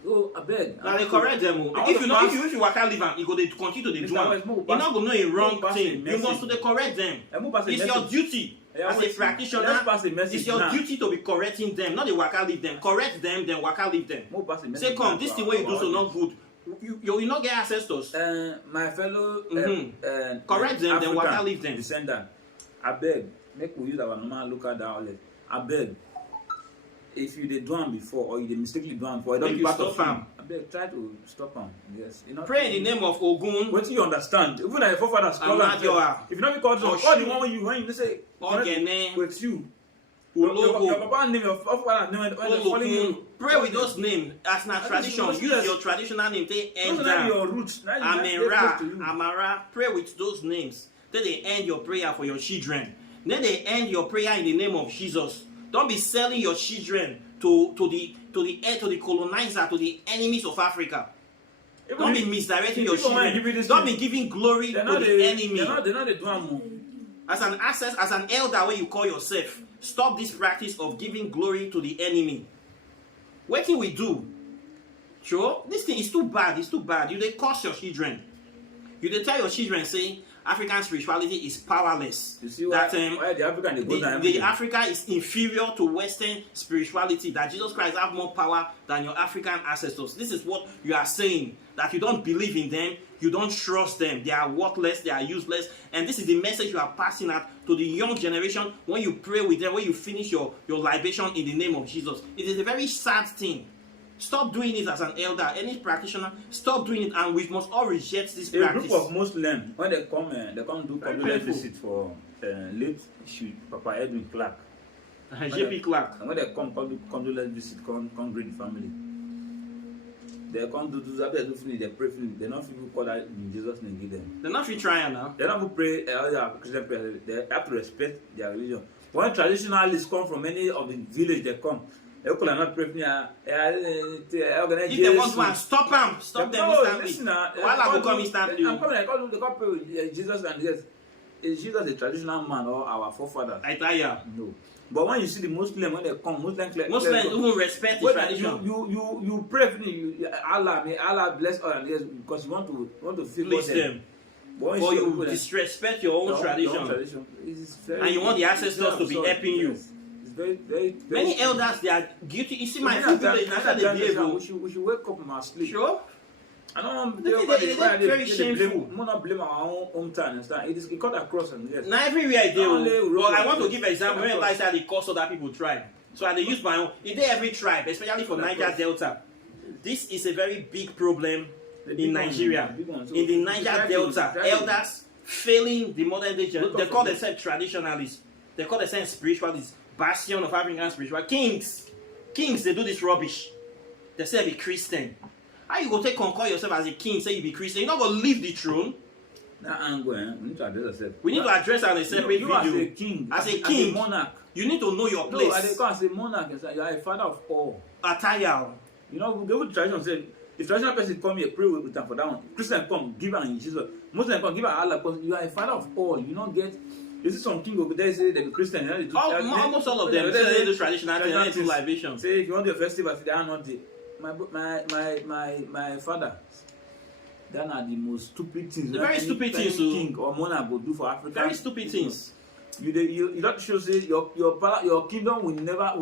So I beg. Now they correct them. If you work out live and you go they continue to the do am. You not gonna know a wrong thing. You must to correct them. It's your duty as a practitioner. It's your duty to be correcting them, not the work out leave them. Correct them, then work out leave them. Say come, this is the way you do so not good. You not get ancestors. My fellow correct them, then work out leave them. Descendant. I beg, make we use our normal local dialect. I beg. If you did do am before or you did mistakenly do am before, I don't be part of am. I beg, try to stop am. Yes. You know, pray in the name of Ogun. What you understand? Even if your forefathers call am. If you not be called call the one when you say with you. Your papa name, your forefather name, when they calling you. Pray with those names as na tradition. Use your traditional name. They end down. Your roots. Amara. Pray with those names. Then they end your prayer for your children. Then they end your prayer in the name of Jesus. Don't be selling your children to the colonizer, to the enemies of Africa. Don't be misdirecting your children. Don't be giving glory to the enemy. They're not the drum. As an elder, where you call yourself, stop this practice of giving glory to the enemy. What can we do? Sure, this thing is too bad. It's too bad. You they curse your children. You they tell your children, say African spirituality is powerless. You see why the Africa is inferior to Western spirituality. That Jesus Christ have more power than your African ancestors. This is what you are saying. That you don't believe in them, you don't trust them. They are worthless, they are useless. And this is the message you are passing out to the young generation when you pray with them, when you finish your libation in the name of Jesus. It is a very sad thing. Stop doing it as an elder, any practitioner. Stop doing it, and we must all reject this practice. A group of Muslims, when they come do condolence visit for late Papa Edwin Clark. JP Clark. And when they come do condolence visit, come greet the family. They come do after they finish, they pray finish. They not people call that in Jesus' name give them. They're not trying now. They don't pray Christian prayer. They have to respect their religion. When traditionalists come from any of the village, they come. If they want to stop them. Stop them instantly. Listen, While I will come instantly. I'm coming. I call the couple with Jesus and yes. Is Jesus a traditional man or our forefather? I tell you. No. But when you see the Muslim when they come, Muslims who respect the tradition. You pray may Allah bless all and yes because you want to feel please them. But you disrespect your own tradition. And you want the ancestors to be helping you. Very, very many elders they are guilty. You see my village after they behave. We should wake up from our sleep. Sure. I don't very shameful. We not blame our own hometown. Understand? It is cut across and yes. Now everywhere I do. But I want to give an example. When I say the cause other people tribe, so I use my own. In every tribe, especially for Niger Delta, this is a very big problem in Nigeria. In the Niger Delta, elders failing the modern day. They call themselves traditionalists. They call themselves spiritualists. Bastion of African spiritual kings, they do this rubbish. They say be Christian. How you go take conquer yourself as a king? Say you be Christian. You're not gonna leave the throne. That angle, we need to address ourselves. We need to address on a separate video. As a king, monarch, you need to know your place. No, as a monarch, you are a father of all. Attire. You know, we go with tradition. Say, if traditional person come here, pray with them for that one. Christian come, give her in Jesus. Muslim come, give her Allah. Because you are a father of all. You don't get. You see some king over there say they be Christian. Almost all of them say they do traditional things. They do libation. Say if you want the festival, they are not the. My father. That are the most stupid things. The very stupid things. King or monarch will do for Africa. Very stupid things. You don't show say your kingdom will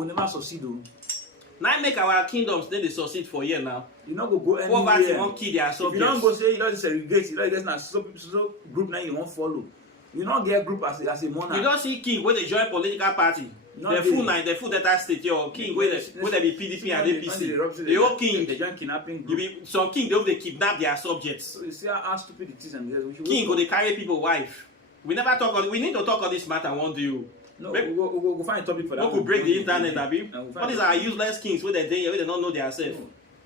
never succeed. Though. Now make our kingdoms then they succeed for a year now. You not go anywhere. Poverty won't kill their subjects. If you don't go say you don't segregate, you don't get na so group now you won't follow. You don't get group as a monarch. You don't see king when they join political party. They full that state. Your king where they be PDP and APC. The whole king. They join kidnapping group. Some king they kidnap their subjects. So you see how stupid it is and yes, king go they carry people wife. We never talk. We need to talk on this matter one day. No, we'll go find a topic for that. We could break the internet, Abi. What is our useless kings where they don't know themselves?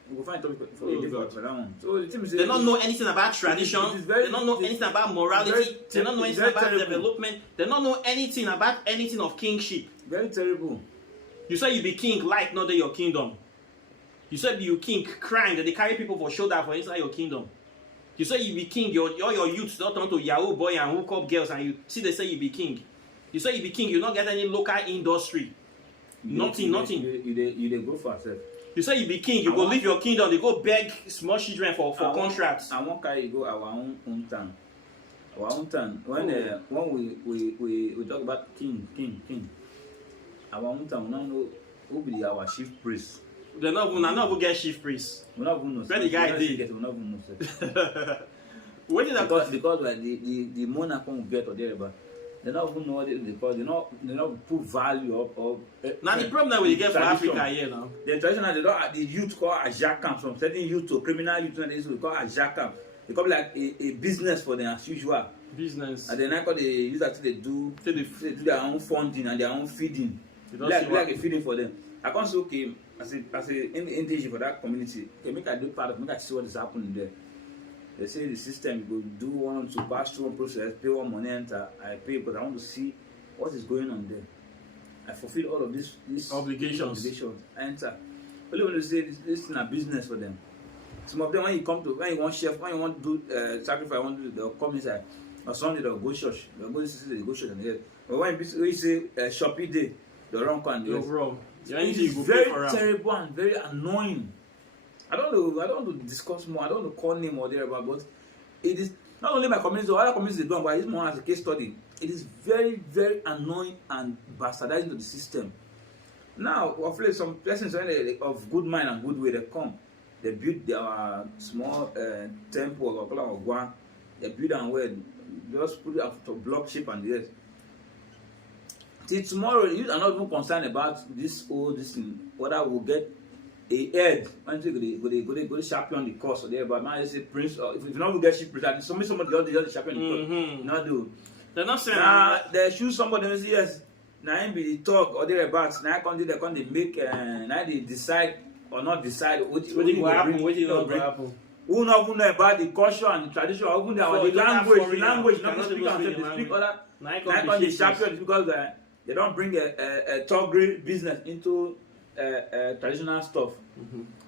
We'll find a topic for that one. So the team is they don't know anything about tradition. They don't know anything about morality. They don't know anything about development. They don't know anything about anything of kingship. Very terrible. You say you be king, light not your kingdom. You say you king, crime that they carry people for shoulder for inside your kingdom. You say you be king, all your youths don't turn to Yahoo boy and hook up girls, and you see they say you be king. You say you be king, you not get any local industry. Nothing. You dey go for yourself. You say you be king, you go leave your kingdom, they go beg small children for contracts. I wan carry you go our own town. Our own town. When we talk about king. Our own town, we don't know who be our chief priest. They not even get chief priest. We not even know. Where the guy dey? We not even know. What did Because like the monarch will get or there, but they don't even know what it is because they not put value up. Now the problem we get for Africa here now. The traditional the youth call Aja camp, from certain youth to criminal youth, and they call Aja camp. They call it like a business for them as usual. Business. And then I call they use that they do their own funding and their own feeding. Like a feeding for them. I can't say okay as a indigenous for that community. Okay, make I do part of make I see what is happening there. They say the system you go do one to pass through one process, pay one money, enter. I pay because I want to see what is going on there. I fulfill all of these obligations. I enter. Only when you say this is a business for them. Some of them when you want chef, when you want to do sacrifice, they'll come inside. Or Sunday they'll go church. They'll go to they go church and here. But when you say shopping day, they'll run and do it. It's very terrible and very annoying. I don't want to discuss more. I don't want to call name or whatever, but it is not only my community, other communities they do, but it's more as a case study. It is very, very annoying and bastardizing to the system. Now, hopefully, some persons of good mind and good way they come. They build their small temple or Gwan. They build and well, just put it up to block shape and yes. Till tomorrow, you are not even concerned about this thing, whether we'll get a head when you go champion the course or there, but now you say prince or if you don't get ship prince, somebody the champion the course. Not do. They're not saying they choose somebody and say yes. Now him be the talk or there about now they make now they decide or not decide what will happen. Who not even know about the culture and the tradition or even the language not speak and they speak other now the champion because they don't bring a toggery business into traditional stuff.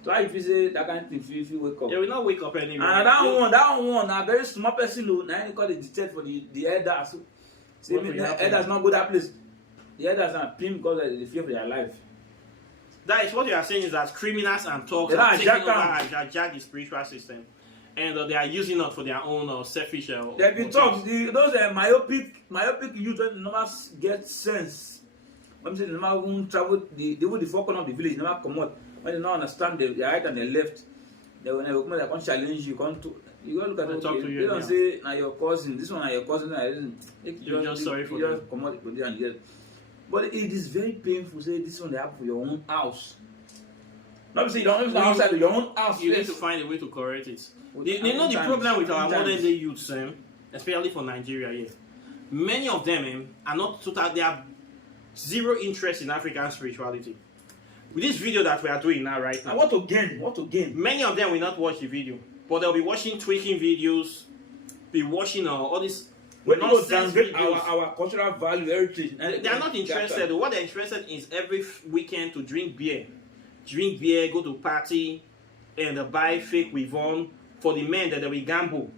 So if you say that kind of thing, if you wake up. Yeah, we not wake up anymore. And that one, a very small person who now you call the dictate for the elders. See, the elders not go that place. The elders are pin because they fear for their life. That is what you are saying is that criminals and thugs are taking over and hijack the spiritual system. And they are using it for their own selfish. They be thugs. Those myopic youth don't never get sense. When they never won't travel, the four corners of the village never come out. When they don't understand the right and the left, they will never come. They can't challenge you. You go look at it. They don't say, "Now your cousin, this one, now your cousin." You're just sorry for them. Come out and yes. But it is very painful. Say this one they have for your own house. Not say you don't have outside of your own house. You need to find a way to correct it. You know the problem with our modern day youths, especially for Nigeria here. Many of them are not total. They have zero interest in African spirituality. With this video that we are doing now, right now. What to gain? Many of them will not watch the video, but they'll be watching tweaking videos, be watching all this nonsense videos. Our cultural value, heritage. They are not interested. What they're interested in is every weekend to drink beer, go to party, and buy fake Wivon. For the men that they will gamble,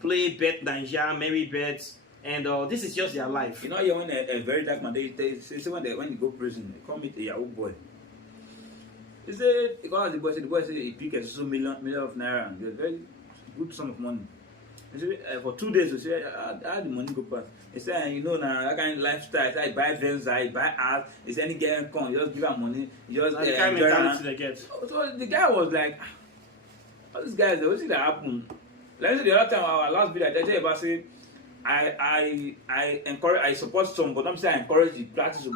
play bet Nigeria, merry bets. And this is just their life. You know, when a very dark man, they say when you go to prison, they come meet a Yahoo boy. They say, because the boy said he picked a million of naira and a very good sum of money. They say, for 2 days, they say, how the money go pass? They say, you know, now that kind of lifestyle, I buy Venza, I buy art, is any guy come, you just give them money, you just the kind of mentality they get. So the guy was like, all these guys, what did that happen? Like I said the other time, our last video, I tell you about say, I encourage, I support some, but I'm saying I encourage the practice,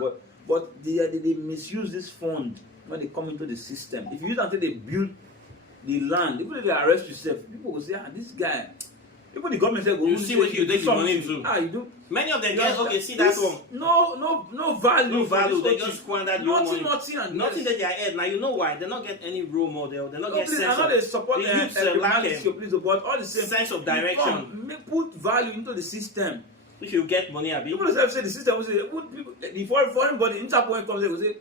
but they misuse this fund when they come into the system. If you use until they build the land, even if they arrest yourself, people will say, this guy. Even the government say, you see what you take the money to. You do. Many of them get see that one. No value. No value. They just squandered your money. Nothing that they are head. Now you know why they not get any role model. They not get sense. I know they support the youth lack but all the same sense of direction. Put value into the system. If you get money, people say the system will say the foreign body interpol comes, they will say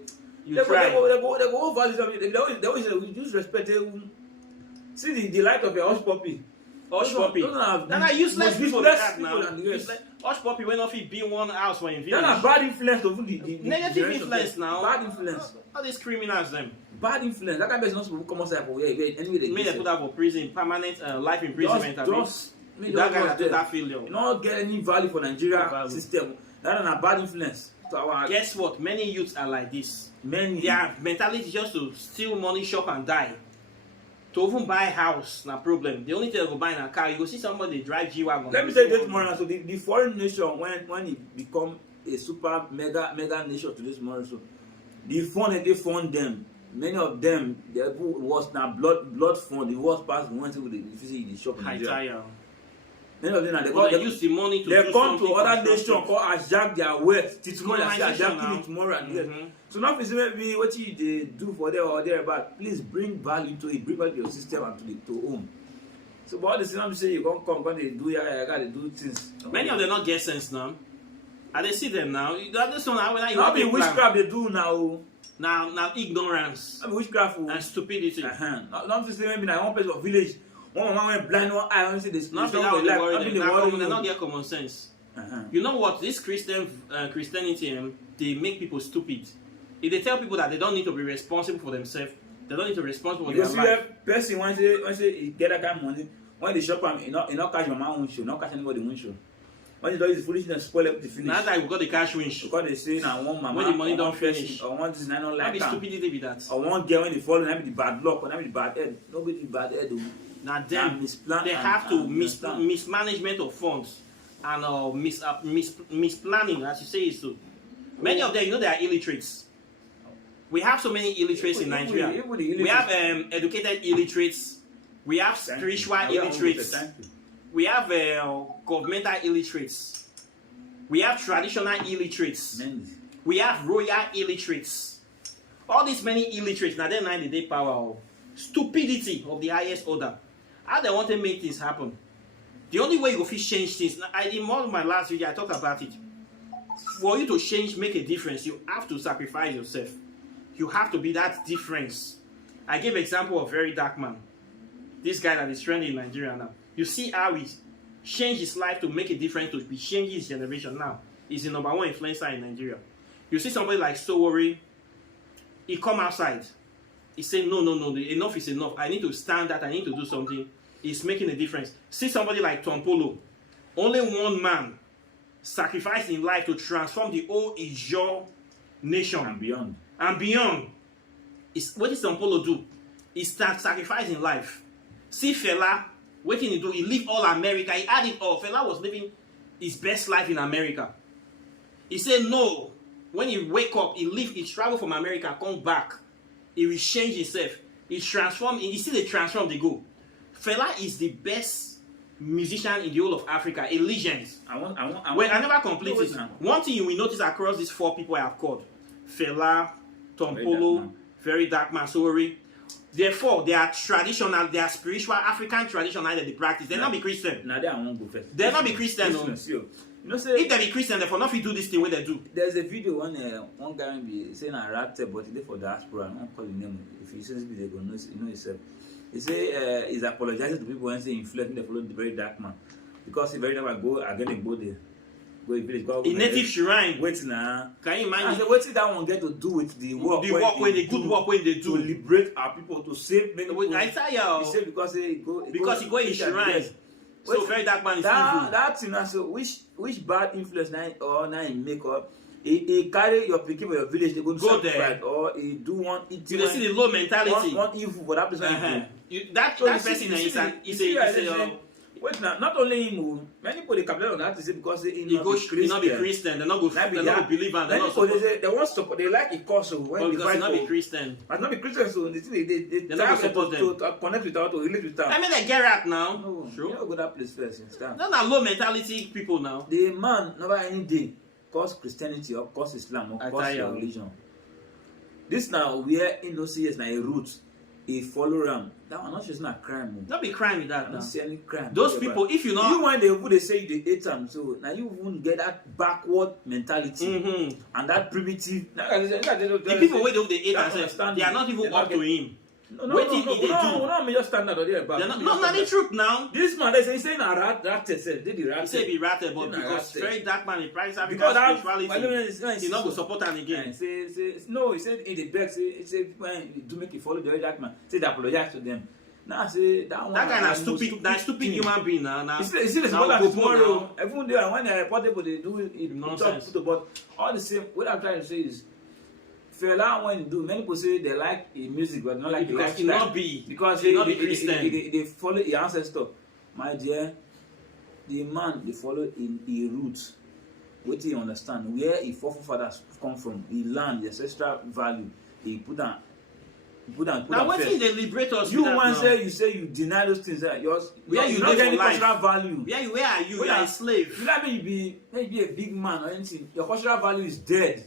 you try. They go value. They always use respect. See the light of your hush puppy. Hush puppy. Those Then I useless people useless like that now. people and the rest. Useless- Hush puppy when not be one house for him. They're not bad influence to the Negative generation. influence now. Bad influence. All these criminals them. Bad influence. That kind of person not supposed to come outside for anyway they May they put out for prison, permanent life imprisonment. That That guy that total failure. you not get any value for Nigeria value. system. That is a bad influence to our Guess what? Many youths are like this. many. Their mentality is just to steal money, shop and die. To even buy house, na problem. The only thing they go buy in a car, you go see somebody drive G-Wagon. Let me tell you this morning. So the foreign nation when it become a super mega nation to this morning, so the fund that they fund them, many of them they was now blood fund. The worst part the ones with the shop in I Nigeria. tire. Many of them are Because they use the money to they do come to something other constructive. nations call hijack their wealth. Till tomorrow they say Colonization hijacking now. it tomorrow and yes. Mhm. So now if maybe what you they do for there or there, but please bring value to it, bring value to your system and to home. So but all the things say you gonna come when they do they do things. Many of them not get sense now. And they see them now. This one now when I Not be witchcraft they do now. now ignorance Not be witchcraft. and stupidity. Not to say maybe na one place of village. One mama went blind one eye. Only say this. Not be that what they worry them. Now they not get common sense. Uh-huh. You know what? This Christianity, they make people stupid. If they tell people that they don't need to be responsible for themselves, they don't need to be responsible for You their see life. a person when say he get that kind of money, when they shop am, he not catch your man windshow, not catch anybody windshow. When he does his foolishness, spoil up the finish. Now that we got the cash winch. Because they say now one mama When the money or don't one person, finish. or one this I don't That like be am. stupidity be that. Or one girl when they fall, that be the bad luck, or that be the bad head. Nobody the bad head. Now them, misplan they and- have to and understand. mismanagement of funds and misplanning, as you say it so. Many of them, you know, they are illiterates. We have so many illiterates in Nigeria. Even the We have educated illiterates. We have Thank spiritual you. illiterates. Thank you. We have governmental illiterates. We have traditional illiterates. Many. We have royal illiterates. All these many illiterates, now they're 90-day power of stupidity of the highest order. How they want to make things happen? The only way you go fit change things. Now, in one of my last video, I talked about it. For you to change, make a difference, you have to sacrifice yourself. You have to be that difference. I gave example of very dark man. This guy that is trending in Nigeria now. You see how he changed his life to make a difference, to be changing his generation now. He's the number one influencer in Nigeria. You see somebody like Sowori, he come outside. He say, no, enough is enough. I need to stand that, I need to do something. He's making a difference. See somebody like Tom Polo. Only one man sacrificed in life to transform the whole Ijaw nation. And beyond. And beyond. What does Tom Polo do? He start sacrificing life. See Fela, what did he do? He leave all America. He had it all. Fela was living his best life in America. He said no. When he wake up, he leave, he travel from America, come back. He will change himself. He transform. You see the transform they go. Fela is the best musician in the whole of Africa, a legend. Well, I never complete it. One thing you will notice across these four people I have called: Fela, Tom Polo, Very Dark Man, Sowori. Therefore, they are traditional, they are spiritual African traditional that they practice. They're not be Christian. Now they are won't go first. They're not be Christian. No. You know, say, If they be Christian, therefore not do this thing where they do. there's a video one guy be saying a rat but he for diaspora. I don't call his name. If you sensitive, they go know himself. He say he's apologizing to people when say inflating they follow the very dark man because he very never go again go there. Go in village. Go In native shrine. Wait now. Can you I imagine? say, what did that one get to do with the work? The work when they good work when they to do. liberate our people to save many people. I tell He you, said because he go because he go in shrine. Yes. So Wait, Very Dark Man is that evil. that thing na so which bad influence na he make up. He carry your pikin for your village they go Go sacrifice there. or he do one eating. You dey see the low mentality. one evil for that person. That So person is a wait now, not only him, many people they capitalize on that to say because he he not be Christian. They not go believe and they many not people they support. say they want support, they like it cause when they Because fight he not be for. Christian. But not be Christian, so they not try go support to connect with her, to relate with her. I mean they get out now. No, you Sure. don't go that place first. You understand? Those are low mentality people now. The man never any day cause Christianity or cause Islam or I cause tell your you. religion. This now where in those years na a root, a follow am. That one not just not crime. Not be crime with I that don't now. see any crime. Those whatever. people, if you You know, when they say you dey hate am, so now you won't get that backward mentality and that primitive. the people where they hate themselves, they are not even up to him. No, we don't major standard or there. Not the truth now. This man, they say na rat said, did the rat? He say be ratted, but because very dark man, he practice African spirituality, he not go support him again. No, he said in the back, he said when do make you follow the very dark man, say they apologize to them. Now say that one. That kind of stupid human being now. You see the support tomorrow. Everyone there when they report people, they do it nonsense. But all the same, what I'm trying to say is. Fela when do many people say they like his music but not like the lifestyle because they follow his ancestor. My dear, the man they follow in his roots. What do you understand? Where his forefathers come from, he learned the ancestral value. He put on. Now what if they liberate us? You want you say you deny those things that yours. Where you don't get any life. cultural value. Where are you? You are a slave. You not maybe a big man or anything. Your cultural value is dead.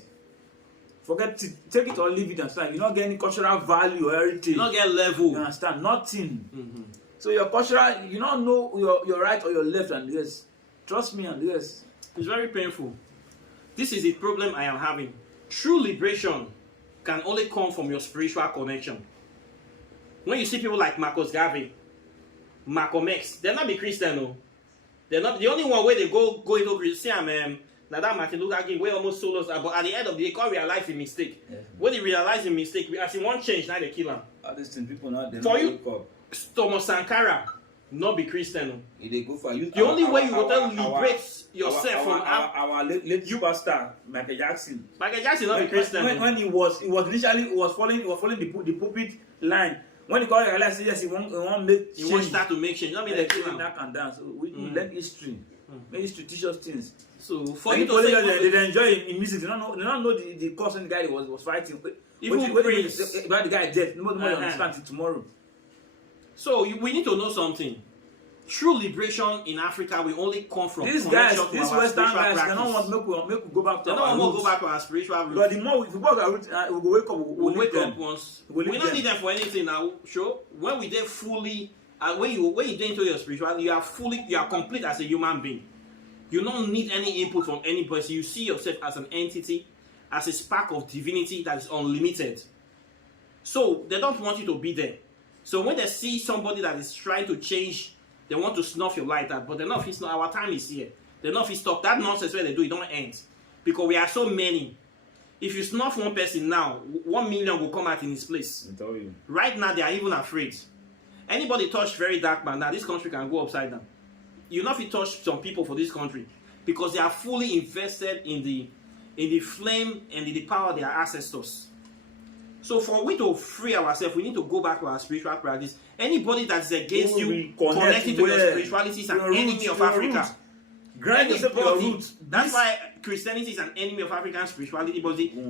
Forget it, take it or leave it and stand. You don't get any cultural value or heritage. You don't get level. You understand? Nothing. So your cultural, you don't know your right or your left and yes. Trust me and yes. It's very painful. This is the problem I am having. True liberation can only come from your spiritual connection. When you see people like Marcus Garvey, Malcolm X, they're not be Christian, no. They're not the only one where they go into Christian, now that Martin Luther King way almost sold us, but at the end of the day, he can't realize his mistake. Yeah. When he realized his mistake, as he won't change, now they kill him. All these things, people not. For you, Thomas Sankara, not be Christian. They go for you. The only way you will liberate yourself from our late superstar Michael Jackson. Michael Jackson not be Christian. When he was initially following the pulpit line. When he got realized, yes, he won't make change. He won't start to make change. Not be the kill him. And dance. We learn history. Make history teach us things. So for you to say they enjoy in music, they don't know the cause when the guy was fighting. Even praise about the guy dead, nobody understand it tomorrow. So we need to know something. True liberation in Africa will only come from these guys, these Western guys, they don't want to make go back to our roots. They don't want to go back to our spiritual roots. But the more we go our roots, we will wake up. We'll wake up once. We don't need them for anything now. Sure, when we get fully, when you get into your spirituality, you are complete as a human being. You don't need any input from anybody. So you see yourself as an entity, as a spark of divinity that is unlimited. So they don't want you to be there. So when they see somebody that is trying to change, they want to snuff your light out. But they're not. Our time is here. They're not. Stop that nonsense where they do it. Don't end because we are so many. If you snuff one person now, 1 million will come out in his place. I tell you. Right now they are even afraid. Anybody touch very dark man, now this country can go upside down. You know if you touch some people for this country because they are fully invested in the flame and in the power of their ancestors. So for we to free ourselves, we need to go back to our spiritual practice. Anybody that is against you connecting to your spirituality is an enemy of Africa. Grind yourself to your roots. That's why Christianity is an enemy of African spirituality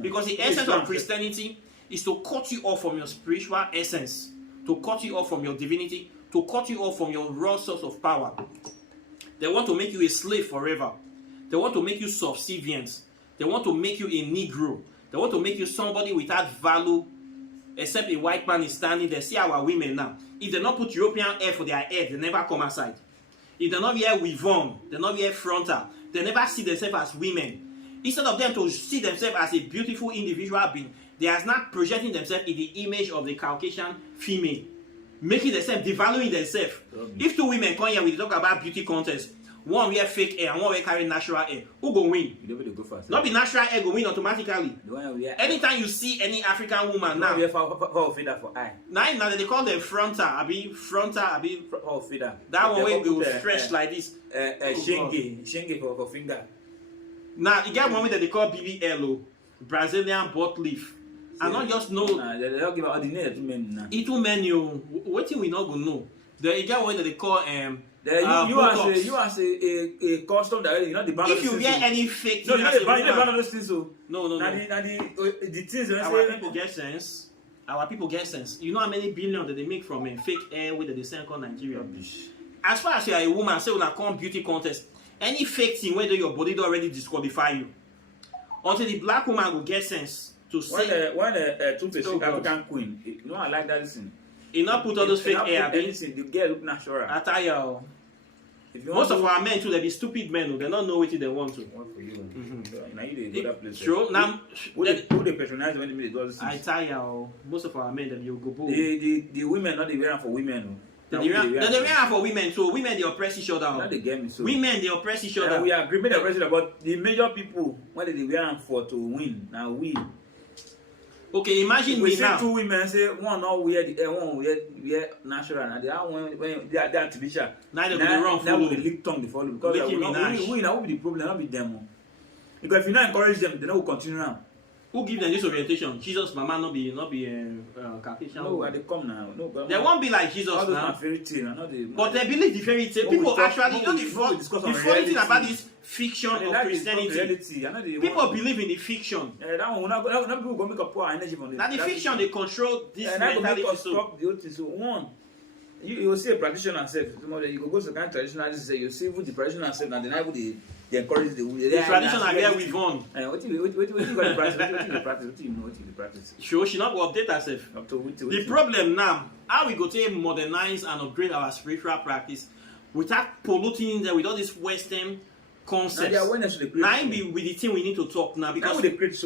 because the essence of Christianity is to cut you off from your spiritual essence, to cut you off from your divinity, to cut you off from your raw source of power. They want to make you a slave forever. They want to make you subservient. They want to make you a Negro. They want to make you somebody without value, except a white man is standing there. See our women now. If they not put European hair for their head, they never come outside. If they not wear weave-on, they not wear frontal, they never see themselves as women. Instead of them to see themselves as a beautiful individual being, they are not projecting themselves in the image of the Caucasian female, making themselves, devaluing themselves. If two women come here, we talk about beauty contest. One wear fake hair and one wear carry natural hair. Who go win? You don't go fast. Not be natural hair go win automatically. Anytime you see any African woman now, for feeder for eye. Now they call them frontal. Feeder. That one way will stretch like this. Shenge for finger. Now you get one way that they call BBL, Brazilian butt leaf. I not just know. They don't give out the name to men. It too many. What we not gonna know? They get one that they call you as a custom that you know the band. If you wear any fake thing, no, ban those things. So no. The things our people get sense. Our people get sense. You know how many billion that they make from fake hair with the send called Nigeria. As far as you are a woman, say when I come beauty contest, any fake thing whether your body don't already disqualify you. Until the black woman will get sense to say when two-faced African queen, you know I like that thing. You not put all those fake hair. The girl look natural. I tell you. Most of our men too, they be stupid men who they don't know what they want to. What for you? Now you dey go that place. True. Now Who they patronize when they do all this? I tire. Most of our men, they go bold. The women not the wearing for women. They wear for women too. Women they oppress each other. Not they get me so. Women they oppress each other. We agree with the president, but the major people when they wear for to win. Now we. Okay, imagine we me see now. Two women say one not wear the one wear natural, and the other one when they are artificial. Neither will be wrong for follow. They lick tongue they follow because we now be the problem, not be them. Because if you not encourage them, they will continue now. Who give them this orientation? Jesus, mama, not be Caucasian. No, they come now. No, they won't be like Jesus all now. Fairy tale, but they believe the fairy tale. People actually, the funny thing about this fiction of Christianity. People believe in the fiction. That one, not people go make a poor energy from it. Now the fiction they control this mentality. Stop the other so one. You will see a practitioner self. You go to the kind of traditionalist say you see even the practitioner self and then they encourage the tradition are where we've won. What you got the practice? What you know? What you practice? Sure, she not will update herself. The problem now, how we go to modernize and upgrade our spiritual practice without polluting them with all these Western concepts. Now be with the thing we need to talk now because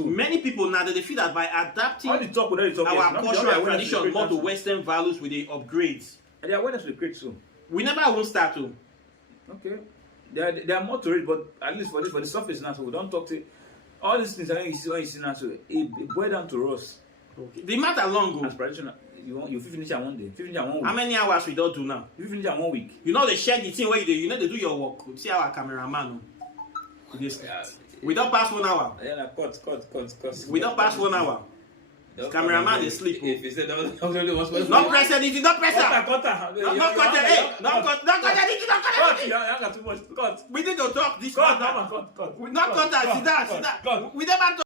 many people now they feel that by adapting our culture and tradition more to Western values with the upgrades. And the awareness will create so. We never will start to. Okay. There are more to it, but at least for the surface now, so we don't talk to all these things. I think you see now, so it boils down to us. Okay. The matter long go. As traditional, you finish at one day, finish at 1 week. How many hours we don't do now? You finish at 1 week. You know they share the thing where you know they do your work. See our cameraman. We don't pass 1 hour. Yeah, cut. We don't pass 1 hour. Cameraman is sleep. If you say that, not press anything, not press that. Cut. Not cut it. Hey, not cut anything. Cut. Too much. Cut. We need to talk this. Cut. Not cut that. Sit down. We never talk.